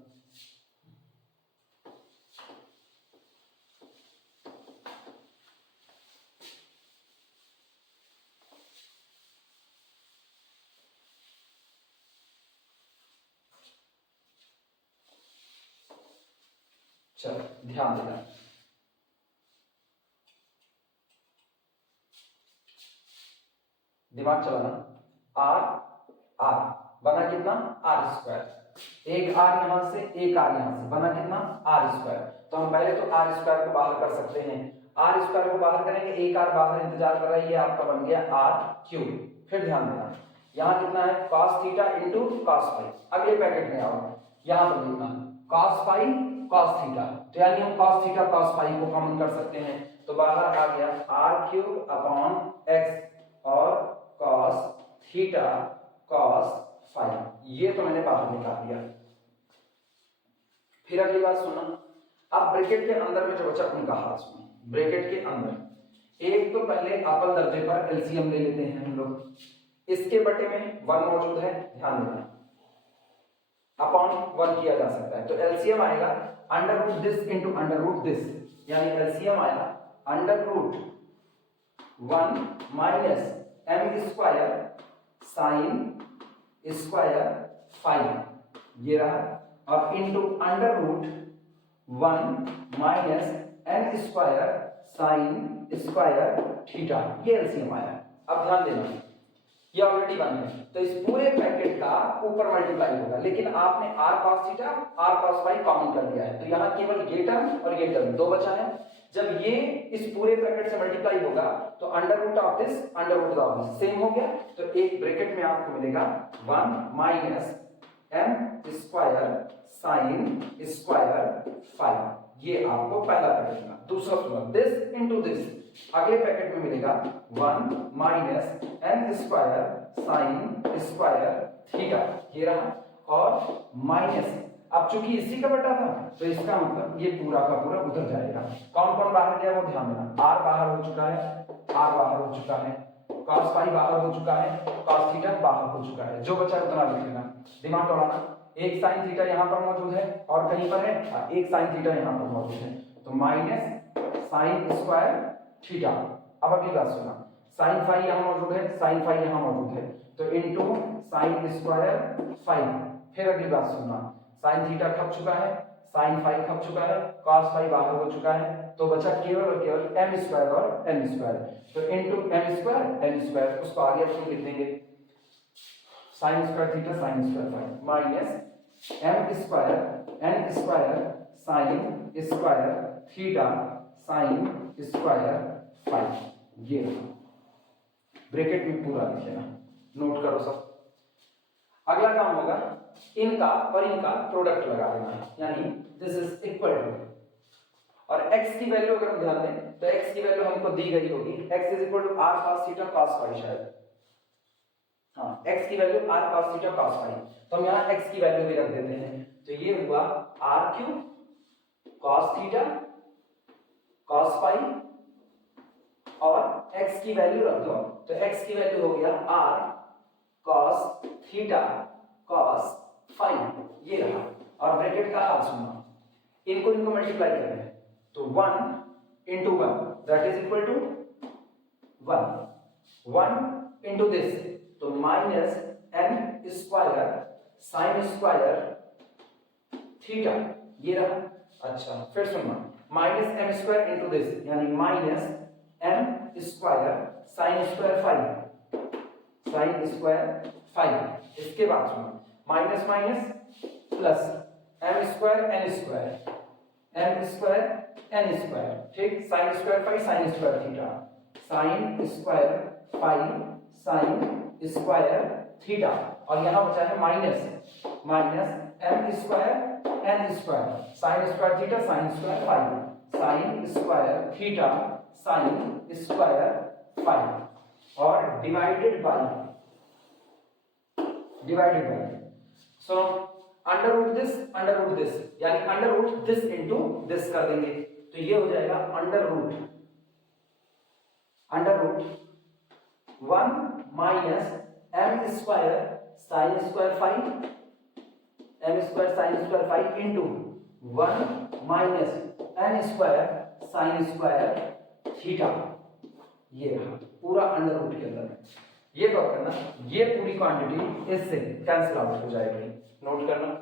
चलो ध्यान देना, दिमाग चलाना। आर बना कितना आर स्क्वायर, एक आर यहां से एक आर यहां से बना कितना आर स्क्वायर। तो हम पहले तो आर स्क्वायर को बाहर कर सकते हैं, आर स्क्वायर को बाहर करेंगे, एक आर बाहर इंतजार कर रहा है, ये आपका बन गया आर क्यूब। फिर ध्यान देना यहाँ कितना है cos theta into cos phi. अगले पैकेट में आओ, यहाँ पर देखना cos फाई cos थीटा, तो यानी हम cos थीटा cos फाई को कॉमन कर सकते हैं तो बाहर आ गया आर क्यूब अपॉन एक्स और cos थीटा cos फाई, ये तो मैंने बाहर निकाल दिया। फिर अगली बात सुनना, अब ब्रैकेट के अंदर में जो बचा उनका हाथ सुनो। ब्रैकेट के अंदर एक तो पहले अव्वल दर्जे पर एलसीएम ले लेते हैं हम लोग, इसके बटे में 1 मौजूद है, ध्यान देना अपॉन 1 किया जा सकता है। तो एलसीएम आएगा under root this into under root this, यानी एलसीएम आएगा under root 1 minus m square sine square 5 ये रहा, और into under root 1 minus m square sine square theta, ये एलसीएम आया। अब ध्यान देना, ये ऑलरेडी बन है, तो इस पूरे ब्रैकेट का ऊपर मल्टीप्लाई होगा, लेकिन आपने r cos theta r cos phi common कर दिया है, तो यहाँ केवल ये टर्म और ये टर्म दो बचा है। जब ये इस पूरे ब्रैकेट से मल्टीप्लाई होगा तो under root of this under root of this same हो गया, तो एक ब्रैकेट में आपको मिलेगा 1 minus m square sine square 5, ये आपको पहला पैकेट मिला। दूसरा सुनो, दिस इनटू दिस, अगले पैकेट में मिलेगा 1 minus m square sine square theta, ये रहा, और माइनस, अब चूंकि इसी का बेटा था तो इसका मतलब ये पूरा का पूरा उधर जाएगा। कौन कौन बाहर गया वो ध्यान देना, r बाहर हो चुका है, r बाहर हो चुका है, cos फाई बाहर हो चुका है, cos थीटा बाहर हो चुका है, जो बचा उतना लिख लेना, दिमाग दौड़ाना। एक साइन थीटा यहाँ पर मौजूद है और कहीं पर है, एक साइन थीटा यहाँ पर मौजूद है, तो माइनस साइन स्क्वायर थीटा। अब अगली बात सुना, साइन फाई यहाँ मौजूद है, साइन फाई यहाँ मौजूद है, तो इनटू साइन स्क्वायर फाई। फिर अगली बात सुनना, साइन थीटा खप चुका है, साइन फाई खप चुका है, cos फाई बाहर हो चुका है, तो बचा केवल और केवल एम स्क्वायर और एन स्क्वायर, तो into m square n square, उसको आगे अपन लिख देंगे sine square theta sine square phi minus m square n square sine square theta sine square phi, ये ब्रैकेट में पूरा लिख लेना, नोट करो सब। अगला काम होगा इनका और इनका प्रोडक्ट लगा देना है, यानी दिस इज इक्वल टू, और x की वैल्यू अगर हम ध्यान दें तो x की वैल्यू हमको दी गई होगी, x is equal to r cos theta cos phi शायद, हाँ x की value r cos theta cos phi, तो हम यहाँ x की वैल्यू भी रख देते हैं, तो ये हुआ r cube cos theta cos phi, और x की वैल्यू रख दो, तो x की वैल्यू हो गया r cos theta cos phi, ये रहा, और ब्रैकेट का हाल सुनना, इनको मल्टीप्लाई करना है, तो 1 into 1 that is equal to 1 into this, तो minus m square sine square theta, ये रहा। अच्छा फिर सुनना, minus m square into this, यानी minus m square sine square five, इसके बाद सुनना, minus minus plus m square n square, ठीक, sine square five sine square theta, sine square five sine square theta, और यहां बचा है minus m square n square sine square theta sine square five sine square theta sine square five, और divided by so under root this, यानी under root this into this कर देंगे, तो ये हो जाएगा under root 1 minus m square sine square five into 1 minus n square sine square theta, ये रहा पूरा अंडर रूट के अंदर। ये क्या करना, ये पूरी क्वांटिटी इससे कैंसिल आउट हो जाएगी, नोट करना।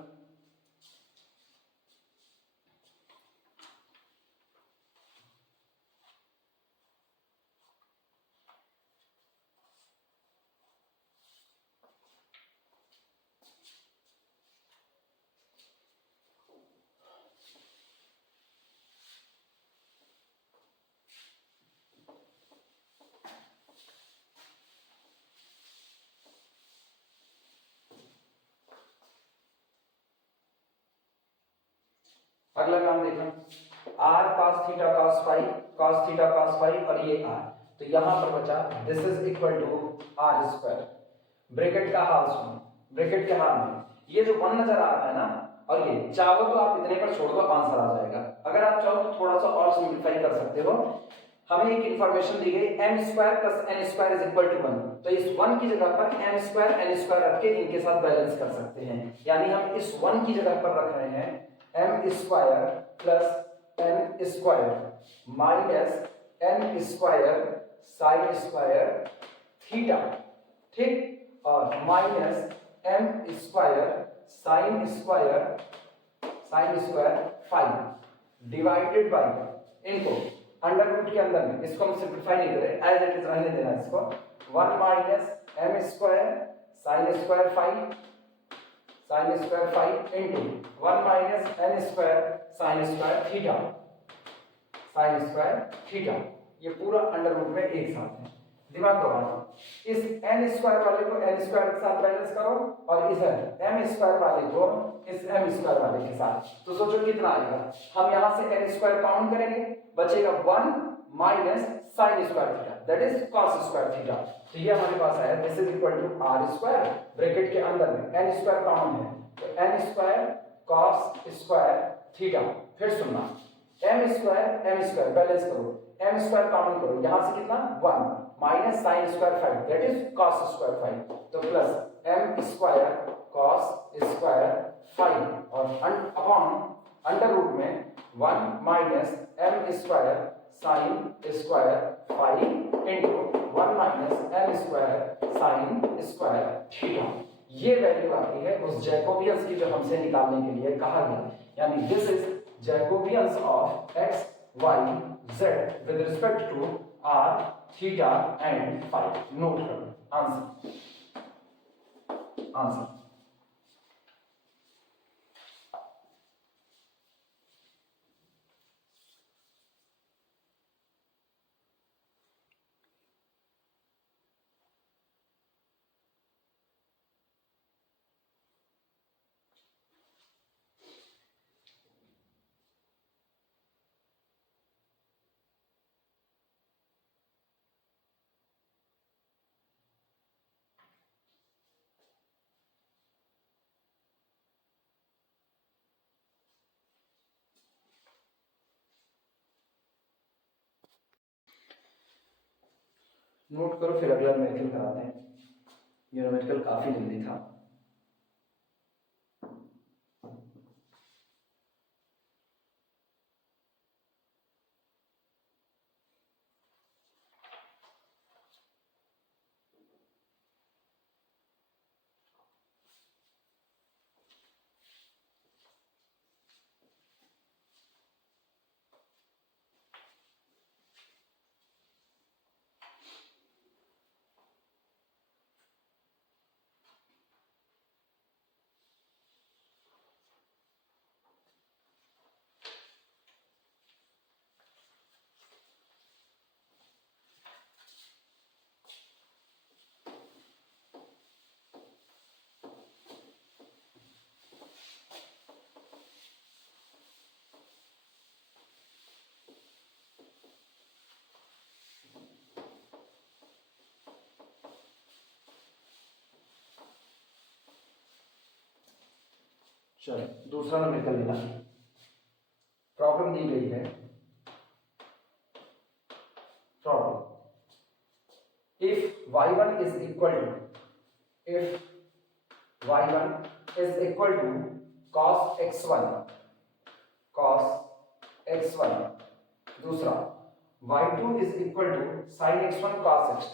अगला काम देखना, r cos theta cos phi और ये r, तो यहां पर बचा this is equal to r square. Bracket का हाल सुनो, ब्रैकेट के हाल में ये जो 1 नजर आ रहा है ना, और ये चाहो तो आप इतने पर छोड़ दो, आंसर आ जाएगा। अगर आप चाहो तो थोड़ा सा और सिंपलीफाई कर सकते हो, हमें एक इंफॉर्मेशन दी गई m square plus n square is equal to 1, तो इस 1 की जगह पर m स्क्वायर n स्क्वायर रख के इनके साथ बैलेंस कर सकते हैं। यानी हम इस 1 की जगह पर रख रहे हैं m square plus n square minus n square sine square theta, ठीक, और minus m square sine square five divided by इनको अंडर रूट के अंदर में, इसको हम सिंप्लीफाई नहीं करें, एज इट इज रहने देना इसको, 1 minus m square sine square five into 1 minus n square sine square theta, ये पूरा अंडर रूट में एक साथ है। दिमाग लगाओ, इस n स्क्वायर वाले को n स्क्वायर के साथ बैलेंस करो और इस m स्क्वायर वाले को इस m स्क्वायर वाले के साथ, तो सोचो कितना आएगा। हम यहां से n स्क्वायर काउंट करेंगे, बचेगा 1 minus sine square theta that is cos square theta, तो ये हमारे पास आया this is equal to r square, bracket के अंदर में n स्क्वायर कॉमन है तो n square cos square theta. फिर सुनना, m स्क्वायर बैलेंस करो, m स्क्वायर कॉमन करो, यहां से कितना 1 minus sine square 5 that is cos square 5, तो plus m square cos square 5 और अपॉन अंडर रूट में 1 minus m square sine square 5 into 1 minus m square sine square theta. ये value आती है उस जैकोबियंस की जो हमसे निकालने के लिए कहा गया, यानी this is Jacobians of x y z with respect to r theta and phi. Note करो आंसर नोट करो, फिर अगला न्यूमेरिकल कराते हैं। ये न्यूमेरिकल काफी जल्दी था। चलो दूसरा न्यूमेरिकल लेना, प्रॉब्लम दी गई है। Problem, if y1 is equal to cos x1, दूसरा y2 is equal to sin x1 cos x2,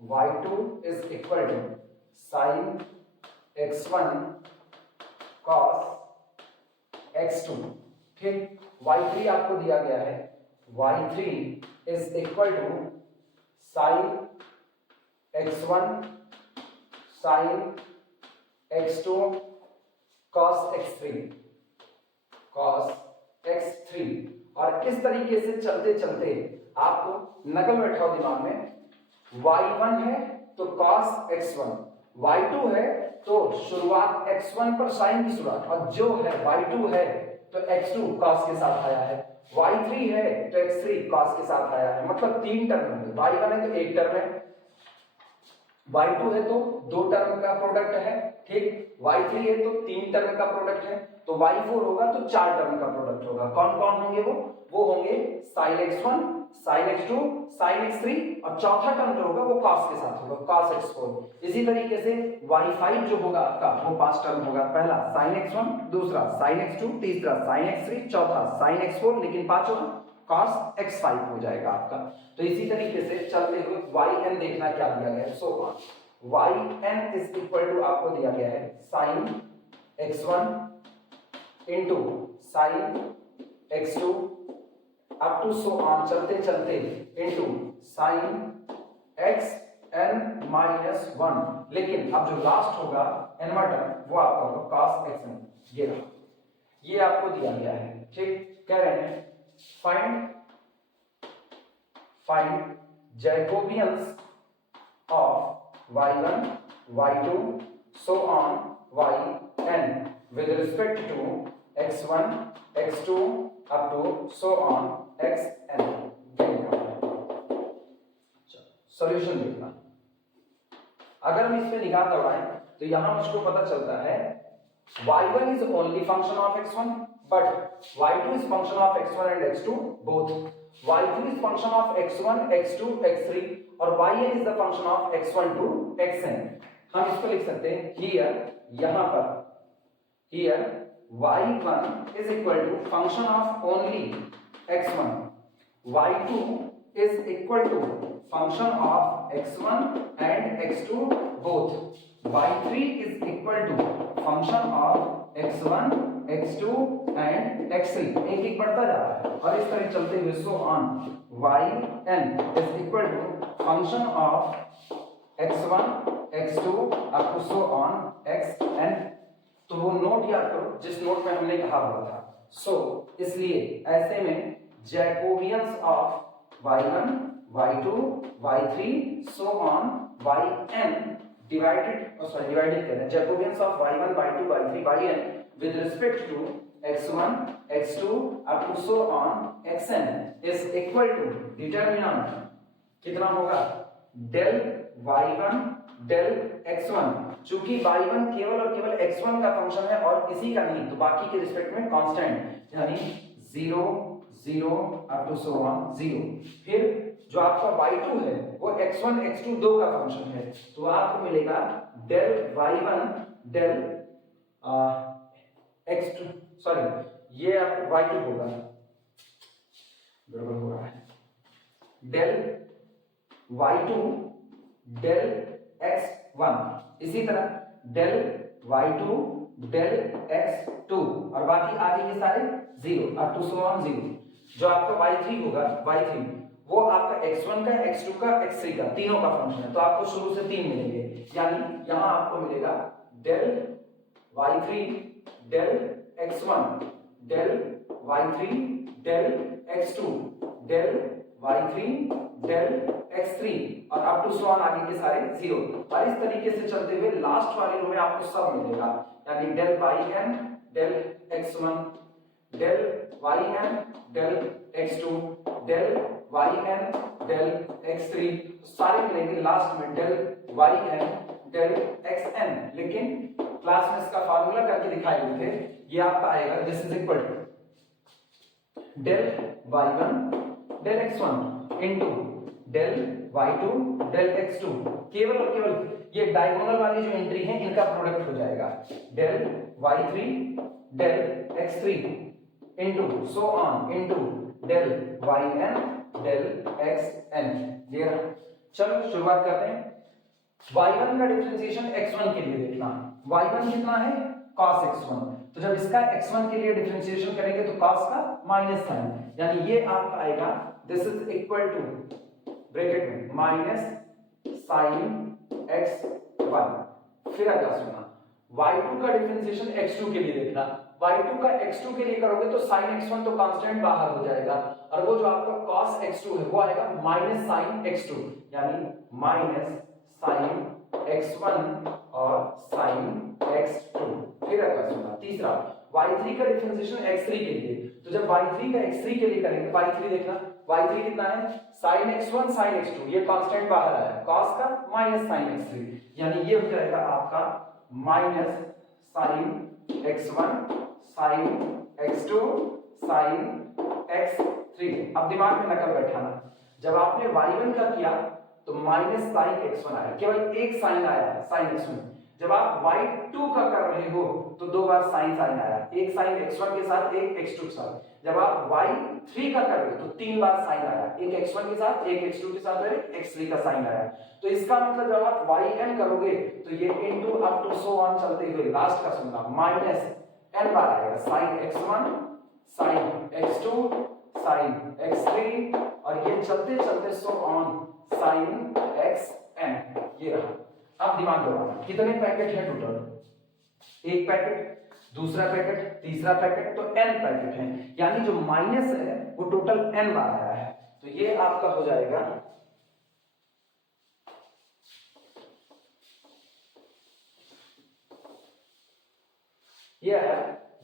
y2 is equal to sin x1 cos x2, ठीक। y3 आपको दिया गया है, y3 is equal to sin x1 sin x2 cos x3 और इस तरीके से चलते चलते आपको नकल बैठाओ दिमाग में, y1 है तो cos x1, y2 है तो शुरुआत x1 पर साइन की शुरुआत, और जो है y2 है तो x2 cos के साथ आया है, y3 है तो x3 cos के साथ आया है, मतलब तीन टर्म है। y1 है तो एक टर्म है, y2 है तो दो टर्म का प्रोडक्ट है, ठीक, y3 है तो तीन टर्म का प्रोडक्ट है, तो y4 होगा तो चार टर्म का प्रोडक्ट होगा। कौन कौन होंगे वो होंगे sin x1 sin x2 sin x3 और चौथा टर्म जो होगा वो cos के साथ होगा cos x4। इसी तरीके से y5 जो होगा आपका वो 5 टर्म होगा, पहला sin x1, दूसरा sin x2, तीसरा sin x3, चौथा sin x4, लेकिन पांचवा cos x5 हो जाएगा आपका। तो इसी तरीके से चलते हुए yn देखना क्या दिया गया है। So yn is equal to आपको दिया गया है sin x1 into sin x2 up to so on चलते चलते इंटू sin xn माइनस 1, लेकिन अब जो लास्ट होगा nवां टर्म वो आपका होगा cos xn। ये आपको दिया गया है, ठीक। कह रहे हैं find Jacobians of y1 y2 so on yn with respect to x1 x2 up to so on xn। Solution देखना, अगर हम इस पे निगाह दौड़ाएं तो यहां मुझको पता चलता है y1 is only function of x1 but y2 is function of x1 and x2 both, y3 is function of x1 x2 x3 और yn is the function of x1 to xn। हम इसको लिख सकते हैं here, यहां पर here y1 is equal to function of only x1, y2 is equal to function of x1 and x2 both, y3 is equal to function of x1 x2 and x3, एक एक बढ़ता जा रहा है और इस तरह चलते हुए so on yn is equal to function of x1 x2 up to so on xn। तो वो नोट याद करो जिस नोट में हमने कहा हुआ था। इसलिए ऐसे में Jacobians of y1 y2 y3 so on yn divided कर रहे हैं Jacobians of y1 y2 y3 yn with respect to x1 x2 up to so on xn is equal to determinant कितना होगा del y1 del x1। चूंकि y1 केवल और केवल x1 का फंक्शन है और किसी का नहीं, तो बाकी के रिस्पेक्ट में कांस्टेंट यानी 0 0 अप टू सो ऑन 0। फिर जो आपका y2 है वो x1 x2 दो का फंक्शन है, तो आपको मिलेगा del y1 del x2 sorry ये आपको y2 होगा, गड़बड़ हो रहा है, del y2 del x1, इसी तरह del y2 del x2 और बाकी आगे के सारे 0 अप टू सो ऑन 0। जो आपका y3 होगा y3 वो आपका x1 का x2 का x3 का तीनों का फंक्शन है, तो आपको शुरू से 3 मिलेंगे, यानी यहां आपको मिलेगा del y3 del x1 del y3 del x2 del y3 del x3 और अप टू सो ऑन आगे के सारे 0। और इस तरीके से चलते हुए लास्ट वाली रो में आपको सब मिलेगा, यानी del yn del x1 del yn del x2 del yn del x3 सारे मिलेंगे लास्ट में del yn del xn। लेकिन क्लास में इसका फार्मूला करके दिखाए हुए थे, ये आपका आएगा this is equal to del y1 del x1 into del y2 del x2, केवल और केवल ये डायगोनल वाली जो एंट्री है इनका प्रोडक्ट हो जाएगा del y3 del x3 into so on into del yn del xn। Clear? चलो शुरुआत करते हैं। y1 का डिफरेंशिएशन x1 के लिए देखना, y1 कितना है cos x1, तो जब इसका x1 के लिए डिफरेंशिएशन करेंगे तो cos का माइनस साइन, यानी ये आपका आएगा this is equal to bracket में माइनस sin x1। फिर अगला सुनना, y2 का डिफरेंशिएशन x2 के लिए देखना, y2 का x2 के लिए करोगे तो sin x1 तो कांस्टेंट बाहर हो जाएगा और वो जो आपका cos x2 है वो आएगा माइनस sin x2, यानी माइनस sin x1 और sin x2। फिर अगला सुनना तीसरा, y3 का डिफरेंशिएशन x3 के लिए, तो जब y3 का x3 के लिए करेंगे y3 देखना, y3 कितना है sin x1 sin x2, ये कांस्टेंट बाहर आया, cos का माइनस sin x3, यानी ये हो जाएगा आपका minus sin x1 sin x2 sin x3। अब दिमाग में नकल बैठाना, जब आपने y1 का किया तो माइनस साइन x1 आया, केवल एक साइन आया साइन x1। जब आप y2 का कर रहे हो तो दो बार साइन साइन आया, एक साइन x1 के साथ एक x2 के साथ। जब आप y3 का कर रहे हो तो तीन बार साइन आया, एक x1 के साथ एक x2 के साथ और एक x3 का साइन आया। तो इसका मतलब जब आप yn करोगे तो ये into up to so on चलते हुए लास्ट का सुनना माइनस n बार आएगा, sign x1 sign x2 sign x3 और ये चलते चलते सो ऑन साइन xn। ये रहा। अब दिमाग लगाना, कितने पैकेट है टोटल? एक पैकेट, दूसरा पैकेट, तीसरा पैकेट, तो n पैकेट है, यानी जो माइनस है वो टोटल n बार आया है। तो ये आपका हो जाएगा ये है,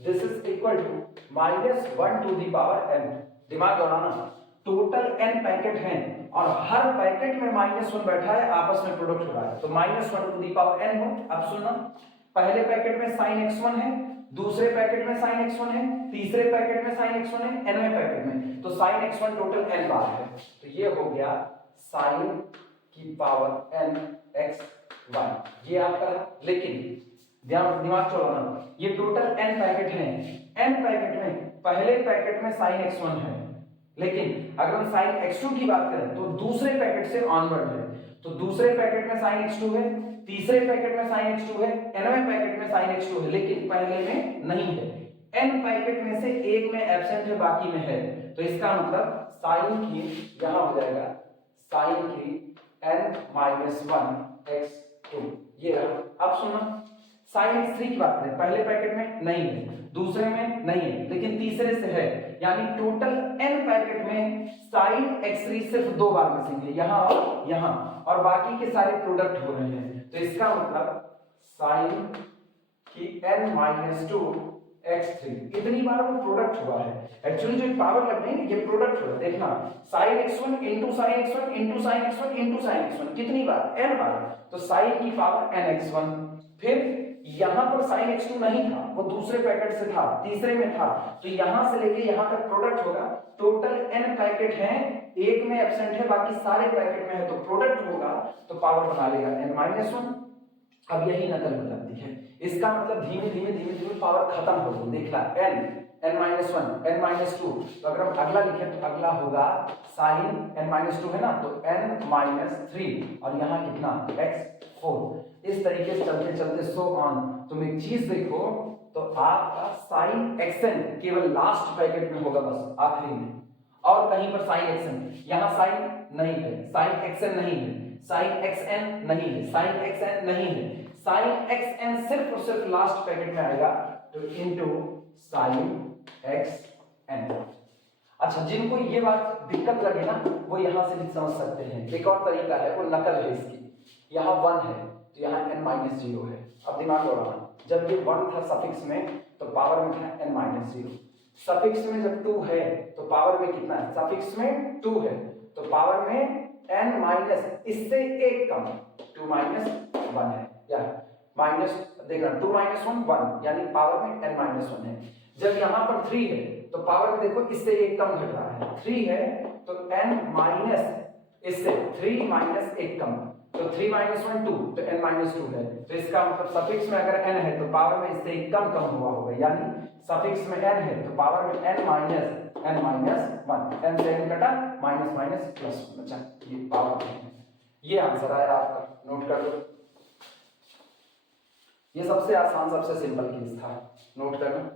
this is equal to -1 to the power n। दिमाग लगाना, टोटल n पैकेट हैं और हर पैकेट में -1 बैठा है, आपस में प्रोडक्ट हो रहा है, तो -1 टू द पावर n हो। अब सुनना, पहले पैकेट में sin x1 है, दूसरे पैकेट में sin x1 है, तीसरे पैकेट में sin x1 है, nवें पैकेट में तो sin x1 टोटल n बार है। तो ये हो गया sin की पावर n x1, ये आपका। लेकिन दिमाग चलाना, ये टोटल n पैकेट हैं, n पैकेट में पहले पैकेट में sin x1 है, लेकिन अगर हम sin x2 की बात करें तो दूसरे पैकेट से ऑनवर्ड है, तो दूसरे पैकेट में sin x2 है, तीसरे पैकेट में sin x2 है, nवें पैकेट में sin x2 है, लेकिन पहले में नहीं है। n पैकेट में से एक में एब्सेंट है, बाकी में है, तो इसका मतलब sin की यहां हो जाएगा sin की n-1 x2, ये रहा। अब सुनना, sin x3 की बात करें, पहले पैकेट में नहीं है, दूसरे में नहीं है, लेकिन तीसरे से है, यानी टोटल n पैकेट में sin x3 सिर्फ दो बार मिसिंग है, यहां और यहां, और बाकी के सारे प्रोडक्ट हो रहे हैं। तो इसका मतलब sin की n-2 x3 इतनी बार वो प्रोडक्ट हुआ है। एक्चुअली जो पावर लग रही है ये प्रोडक्ट हुआ है, देखना sin x1 into sin x1 into sin x1 into sin x1 कितनी बार? n बार। तो sin की पावर nx1। फिर यहां पर sin x2 नहीं था, वो दूसरे पैकेट से था, तीसरे में था, तो यहां से लेके यहां तक प्रोडक्ट होगा। टोटल n पैकेट हैं, एक में एब्सेंट है, बाकी सारे पैकेट में है, तो प्रोडक्ट होगा तो पावर बना लेगा n-1। अब यही नकल हो जाती है, इसका मतलब धीमे धीमे धीमे धीमे पावर खत्म हो गई। देखला n-1 n-2, तो अगर हम अगला लिखें तो अगला होगा sin n-2 है ना, तो n-3 और यहाँ कितना x4। इस तरीके से चलते चलते सो ऑन। तुम एक चीज देखो तो आपका sin xn केवल लास्ट पैकेट में होगा, बस आखिरी में, और कहीं पर sin xn, यहाँ sin नहीं है, sin xn नहीं है, sin xn नहीं है, sin xn नहीं है, sin xn सिर्फ और सिर्फ लास्ट पैकेट में आएगा, तो इनटू sin xn। अच्छा, जिनको ये बात दिक्कत लगे ना वो यहां से भी समझ सकते हैं, एक और तरीका है, वो नकल है इसकी। यहाँ 1 है तो यहाँ n-0 है। अब दिमाग लगाना, जब ये 1 था सफिक्स में तो पावर में था n-0, सफिक्स में जब 2 है तो पावर में कितना है? सफिक्स में 2 है तो पावर में n- इससे एक कम 2-1 है, या माइनस, देखना 2-1 1, यानी पावर में n-1 है। जब यहाँ पर 3 है तो पावर में देखो इससे एक कम घट रहा है, 3 है तो n- इससे 3 - 1 कम, तो 3-1 2, तो n-2 है। तो इसका मतलब सफिक्स में अगर n है तो पावर में इससे एक कम हुआ होगा, यानी सफिक्स में n है तो पावर में n-1, n से n कटा, माइनस माइनस प्लस बचा, ये पावर में है। ये आंसर आया आपका, नोट कर लो। ये सबसे आसान सबसे सिंपल केस था, नोट करना।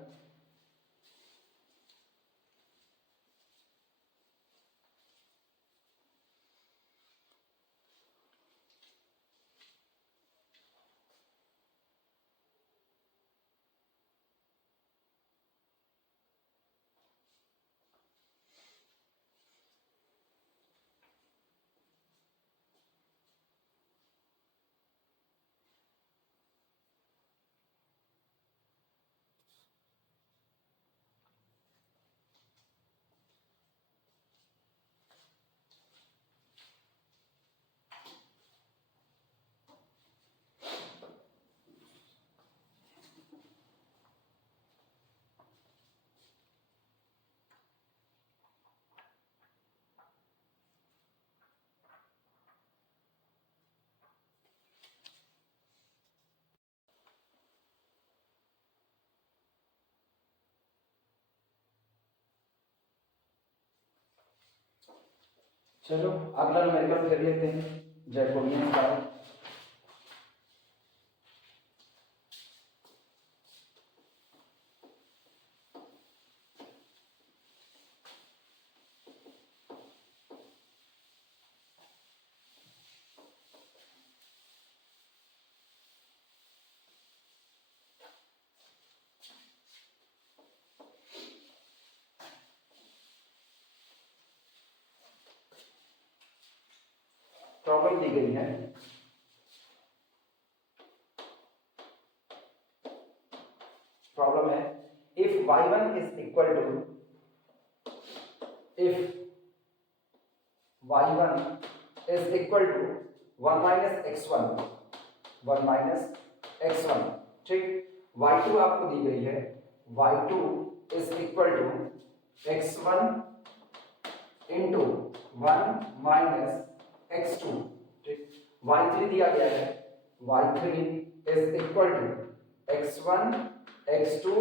चलो अगला न्यूमेरिकल फिर लेते हैं, जैकोबियन का। प्रॉब्लम दी गई है, प्रॉब्लम है if y1 is equal to, if y1 is equal to 1 minus x1, 1 minus x1, ठीक। y2 आपको दी गई है, y2 is equal to x1 into 1 minus x2, ठीक। y3 दिया गया है, y3 is equal to x1 x2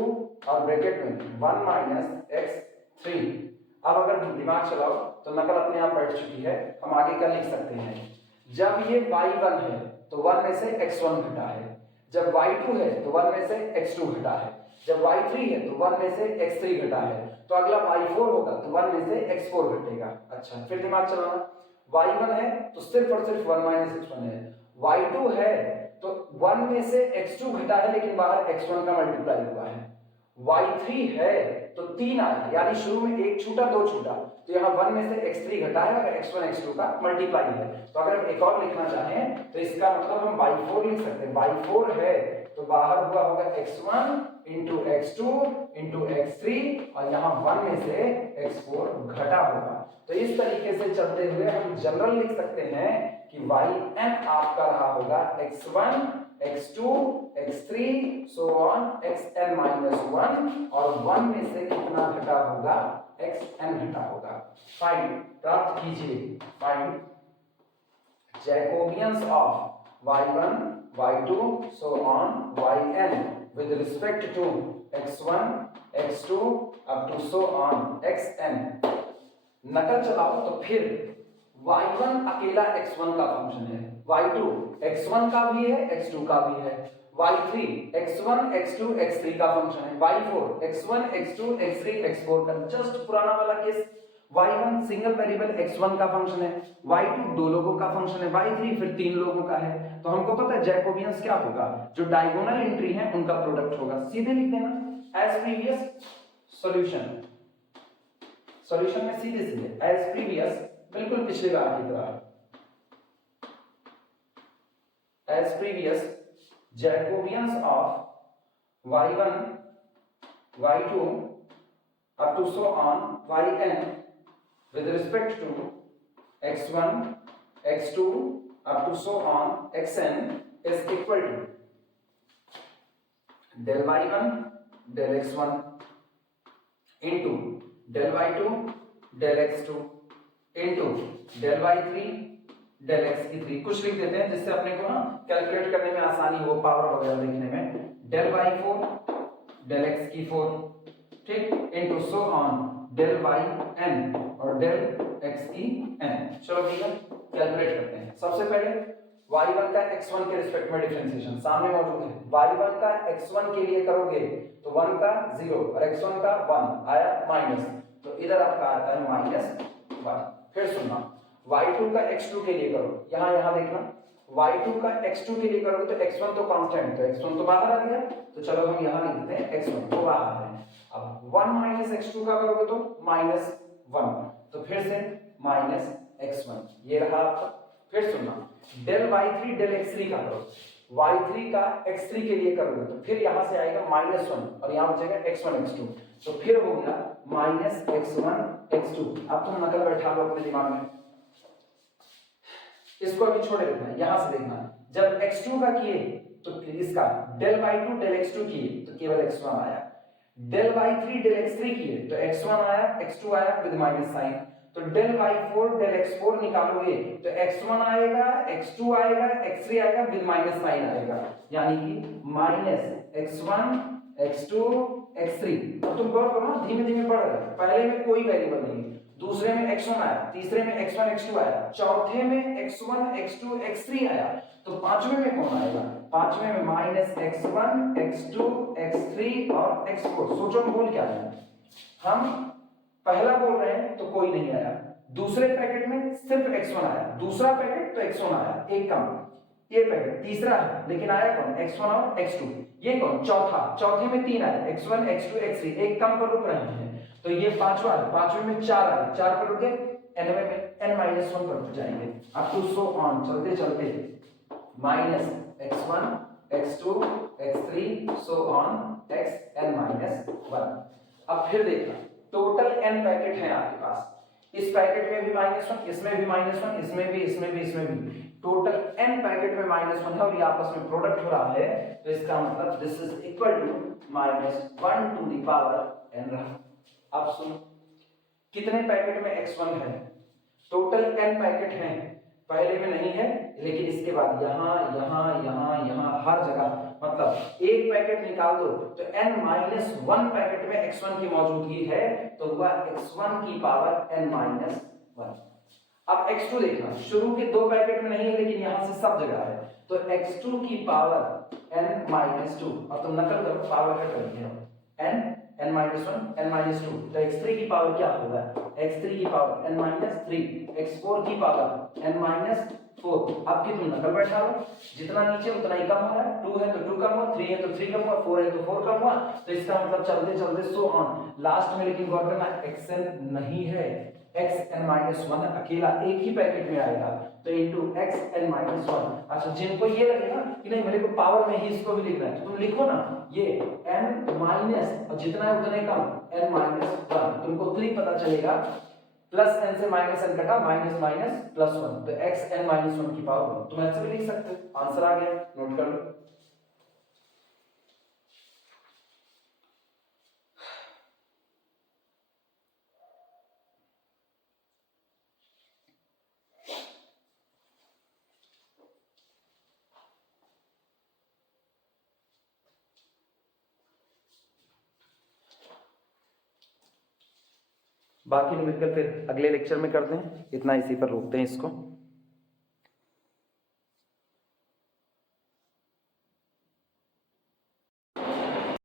और ब्रैकेट में 1 माइनस x3। अब अगर दिमाग चलाओ तो नकल अपने आप बैठ चुकी है, हम आगे क्या लिख सकते हैं। जब ये y1 है तो 1 में से x1 घटा है, जब y2 है तो 1 में से x2 घटा है, जब y3 है तो 1 में से x3 घटा है, तो अगला y4 होगा तो 1 में से x4 घटेगा। अच्छा फिर दिमाग चलाना, y1 है तो सिर्फ और सिर्फ 1 माइनस x1 है, y2 है तो 1 में से x2 घटा है लेकिन बाहर x1 का मल्टीप्लाई हुआ है, y3 है तो 3 आया, यानी शुरू में एक छूटा दो छूटा, तो यहाँ 1 में से x3 घटा है और x1 x2 का मल्टीप्लाई है। तो अगर हम एक और लिखना चाहें तो इसका मतलब हम y4 लिख सकते हैं, y4 है तो बाहर हुआ होगा x1 into x2 into x3 और यहाँ 1 में से x4 घटा होगा। तो इस तरीके से चलते हुए हम जनरल लिख सकते हैं कि yn आपका रहा होगा x1 x2 x3 so on xn minus 1 और 1 में से कितना घटा होगा, xn घटा होगा। फाइंड प्राप्त कीजिए, find Jacobians of y1 y2 so on yn with respect to x1 x2 up to so on xn। नकल चलाओ तो फिर y1 अकेला x1 का फंक्शन है, y2 x1 का भी है x2 का भी है, y3 x1 x2 x3 का फंक्शन है, y4 x1 x2 x3 x4 का। जस्ट पुराना वाला case, y1 single variable x1 का फंक्शन है, y2 दो लोगों का फंक्शन है, y3 फिर तीन लोगों का है। तो हमको पता है जैकोबियंस क्या होगा, जो डायगोनल एंट्री है उनका प्रोडक्ट होगा। सीधे लिख देना एज प्रीवियस सॉल्यूशन, सॉल्यूशन में सीधे सीधे एज प्रीवियस, बिल्कुल पिछले बार की तरह, as previous Jacobians of y1 y2 up to so on yn with respect to x1 x2 up to so on xn is equal to del y1 del x1 into del y2 del x2 into del y3 del x3। कुछ लिख देते हैं जिससे अपने को ना calculate करने में आसानी हो, पावर वगैरह लिखने में। del y4 del x4, ठीक, into so on del yn और del xn। चलो ठीक है, कैलकुलेट करते हैं। सबसे पहले y1 का x1 के रिस्पेक्ट में डिफरेंशिएशन सामने मौजूद है, y1 का x1 के लिए करोगे तो 1 का 0 और x1 का 1 आया माइनस, तो इधर आपका आता है -1। फिर सुनना, y2 का x2 के लिए करो, यहाँ देखना, y2 का x2 के लिए करोगे तो x1 तो कांस्टेंट, तो x1 तो बाहर आ गया, तो चलो हम यहाँ लिख देते हैं x1 तो बाहर है। अब 1 माइनस x2 का करोगे तो -1, तो फिर से -x1, ये रहा आपका। फिर सुनना, del y3 del x3 का करो, y3 का x3 के लिए करोगे तो फिर यहाँ से आएगा -1 और यहाँ बचेगा x1 x2, तो फिर हो गया -x1 x2। अब तुम नकल बैठा लो अपने दिमाग में, इसको अभी छोड़े रखना, यहां से देखना, जब x2 का किए तो इसका del y2 del x2 किए तो केवल x1 आया, del y3 del x3 किए तो x1 आया x2 आया विद माइनस साइन, तो del y4 del x4 निकालोगे तो x1 आएगा x2 आएगा x3 आएगा विद माइनस साइन आएगा, यानी कि -x1 x2 x3। अब तुम गौर करो, धीमे धीमे बढ़ रहा है, पहले में कोई वेरिएबल नहीं, दूसरे में x1 आया, तीसरे में x1 x2 आया, चौथे में x1 x2 x3 आया, तो पांचवें में कौन आएगा? पांचवें में माइनस x1 x2 x3 और x4। सोचो हम बोल क्या रहे हैं? हम पहला बोल रहे हैं तो कोई नहीं आया, दूसरे पैकेट में सिर्फ x1 आया, दूसरा पैकेट तो x1 आया, एक कम, ये पैकेट तीसरा है लेकिन आया कौन? x1 और x2। ये कौन? चौथा, चौथे में तीन आए, x1 x2 x3, एक कम पर रुक रहे हैं, तो ये पांचवा है, पांचवें में चार आए, चार पर रुके, nवें में n-1 पर जाएंगे, अप टू सो ऑन, चलते चलते minus x1 x2 x3 so on xn-1। अब फिर देखना, टोटल n पैकेट है आपके पास, इस पैकेट में भी -1, इसमें भी -1, इसमें भी, इसमें भी, इसमें भी, टोटल n पैकेट में -1 है और ये आपस में प्रोडक्ट हो रहा है, तो इसका मतलब this is equal to -1 to the power n रहा। अब सुनो, कितने पैकेट में x1 है? टोटल n पैकेट हैं, पहले में नहीं है लेकिन इसके बाद यहाँ यहाँ यहाँ यहाँ हर जगह, मतलब एक पैकेट निकाल दो तो n-1 पैकेट में x1 की मौजूदगी है, तो हुआ x1 की पावर n-1। अब x2 देखना, शुरू के दो पैकेट में नहीं है लेकिन यहां से सब जगह है, तो x2 की पावर n-2, और तुम नकल करो, पावर का कर दिया n-1 n-2, तो x3 की पावर क्या होगा? x3 की पावर n-3, x4 की पावर n-4। अब की तुम नकल बैठा लो, जितना नीचे उतना ही कम हो रहा है, 2 है तो 2 कम हुआ, 3 है तो 3 कम हुआ, 4 है तो 4 कम हुआ, तो इसका मतलब चलते चलते सो ऑन, लास्ट में लेकिन गौर करना xn नहीं है, xn-1 अकेला एक ही पैकेट में आएगा, तो इनटू xn-1। अच्छा, जिनको ये लगेगा कि नहीं मेरे को पावर में ही इसको भी लिखना है, तो तुम लिखो ना ये n माइनस, और जितना है उतने कम n-1, तुमको उतना ही पता चलेगा, प्लस n से माइनस n कटा, माइनस माइनस प्लस 1, तो xn-1 की पावर 1, तुम ऐसे भी लिख सकते हो। आंसर आ गया, नोट कर लो। बाकी न्यूमेरिकल फिर अगले लेक्चर में करते हैं, इतना इसी पर रोकते हैं इसको।